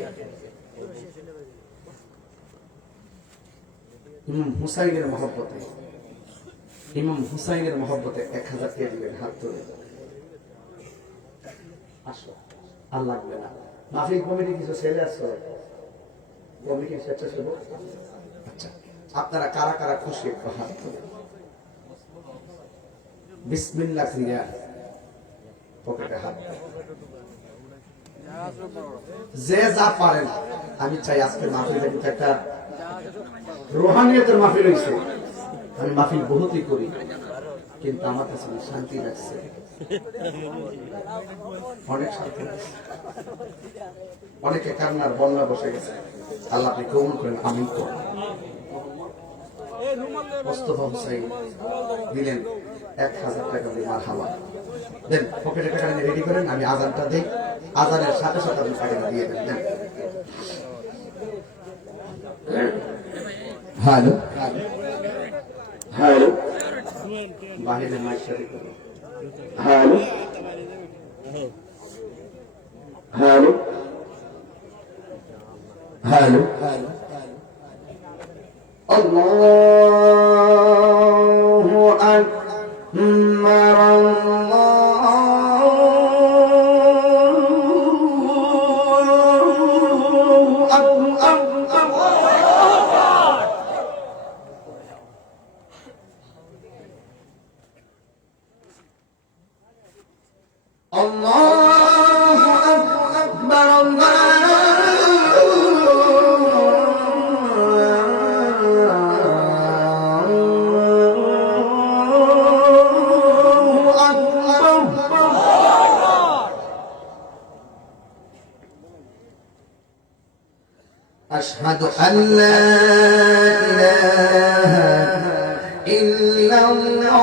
ইমাম হুসাইনের মহব্বতে, ইমাম হুসাইনের মহব্বতে 1000 কে দিবেন? হাত তুলে আসো, আর লাগবে না। মাহফিল কমিটি কিছু ছেলে আছে, কমিটি স্বেচ্ছাসেবক। আচ্ছা, আপনারা কারা কারা খুশি একটু হাত তুলে। বিসমিল্লাহ ক্রিয়া পকেটে হাত, যে যা পারেন। আমি চাই আজকের মাহফিলটা কিন্তু একটা রুহানিয়তের মাহফিল হয়েছে। আমি মাহফিল বহুতই করি, কিন্তু আমার কাছে শান্তি লাগছে, অনেক শান্তি লাগছে। অনেকে কান্নার বন্যা বসে গেছে, আল্লাহ আপনি কবুল করেন, আমিন করেন। মোস্তফা হুসাইন দিলেন 1000 টাকা। মারহাবা, দেন পকেটে টাকা নিয়ে রেডি করেন, আমি আজানটা দিই, আজানের সাথে সাথে আপনি টাকা দিয়ে দেন। দেন। হ্যালো হ্যালো, বাহিরে মাইক সারি করুন। হ্যালো হ্যালো হ্যালো, আল্লাহু আকবার, আল্লাহু আকবার। আল্লাহু আকবার, আল্লাহু আকবার। আশহাদু আল্লা ইলাহা ইল্লাল্লাহ।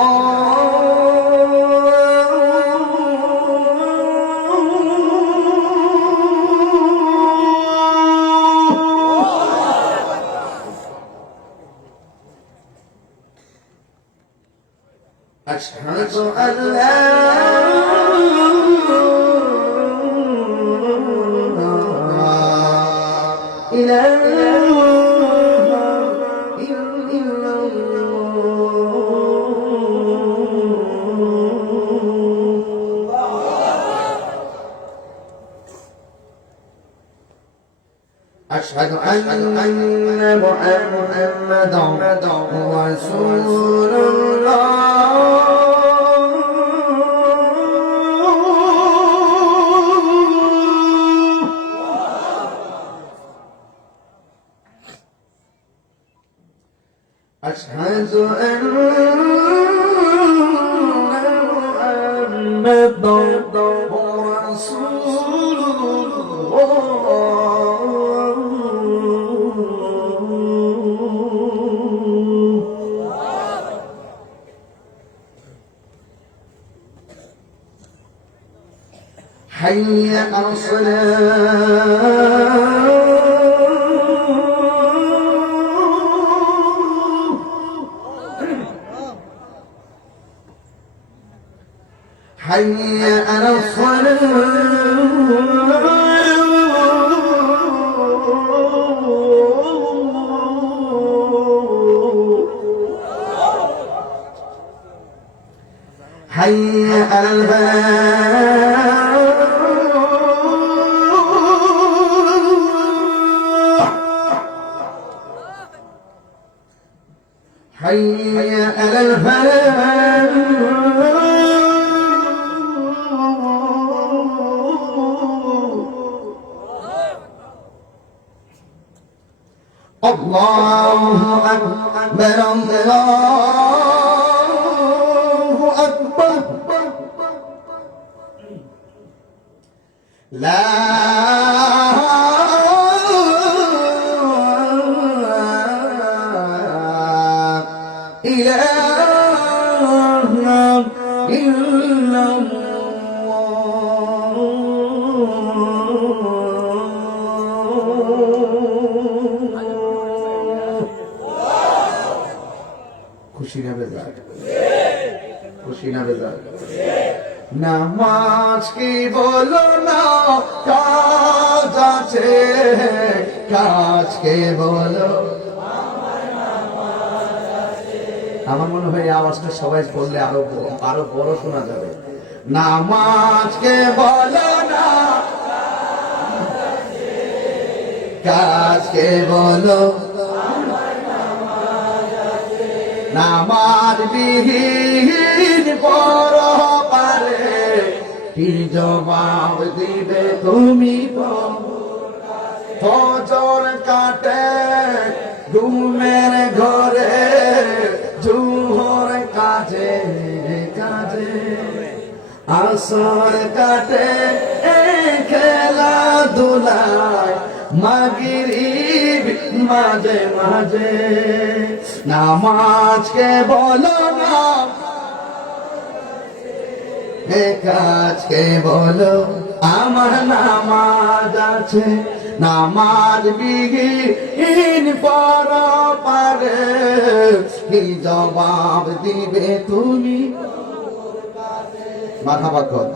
أشهد أن لا إله إلا الله. أشهد أن محمدا رسول الله. أشهد أن محمدا رسول الله. حي على الصلاة. حي على الصلاة. حي على الفلاح. حي على الفلاح. الله أكبر، الله أكبر. لا إله إلا খুশি না বেজার, খুশি না বেজার। নামাজ কি বলো না কাজ আছে, কাজ কে বলো। আমার মনে হয় আওয়াজটা সবাই বললে আরো বড় শোনা যাবে। নামাজ কে বলো না কাজ কে বলো। নামাজ বিহীন পরপারে কি জবাব দিবে তুমি। ফজর কাটে ঘুমের ঘরে, জোহর কাজে কাজে, আসর কাটে খেলাধুলায়, মাগরিব মাঝে মাঝে। নামাজকে বলো না কাজকে বলো, আমার নামাজ আছে। নামাজ বিহীন পরপারে কি জবাব দিবে তুমি। মারহাবা কর।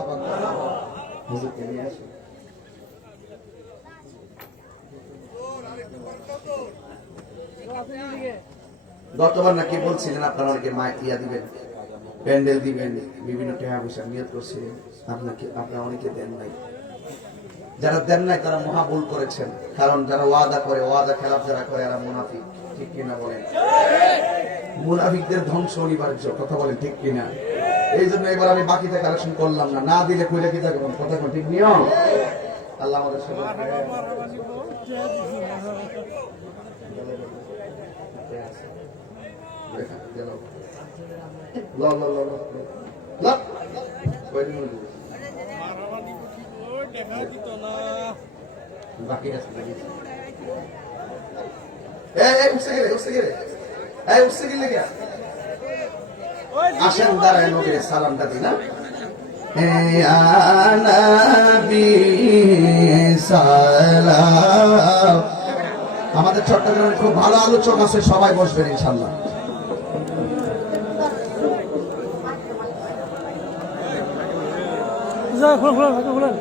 গতবার নাকি বলছিলেন আপনারা অনেকে মাইক ইয়া দিবেন, প্যান্ডেল দিবেন, বিভিন্ন টাকা পয়সা নিয়ত করছিলেন, আপনারা অনেকে দেন নাই। যারা দেন নাই তারা মহা ভুল করেছেন, কারণ যারা ওয়াদা করে, ওয়াদা খেলাফ যারা করে এরা মুনাফিক। ঠিক কিনা বলেন? মুনাফিকদের ধ্বংস অনিবার্য। কথা বলেন ঠিক কিনা? এই জন্য এবার আমি বাকিতে কালেকশন করলাম না, না দিলে কইলে কি থাকবে কথা কোন ঠিক নিয়ম। আল্লাহ আমাদের সাথে বাকি আছে আসেন দাঁড়ায় নবীর সালামটা দিই না। আমাদের চট্টগ্রামে খুব ভালো আলোচক আছে, সবাই বসবেন ইনশাল্লাহ। খুলেন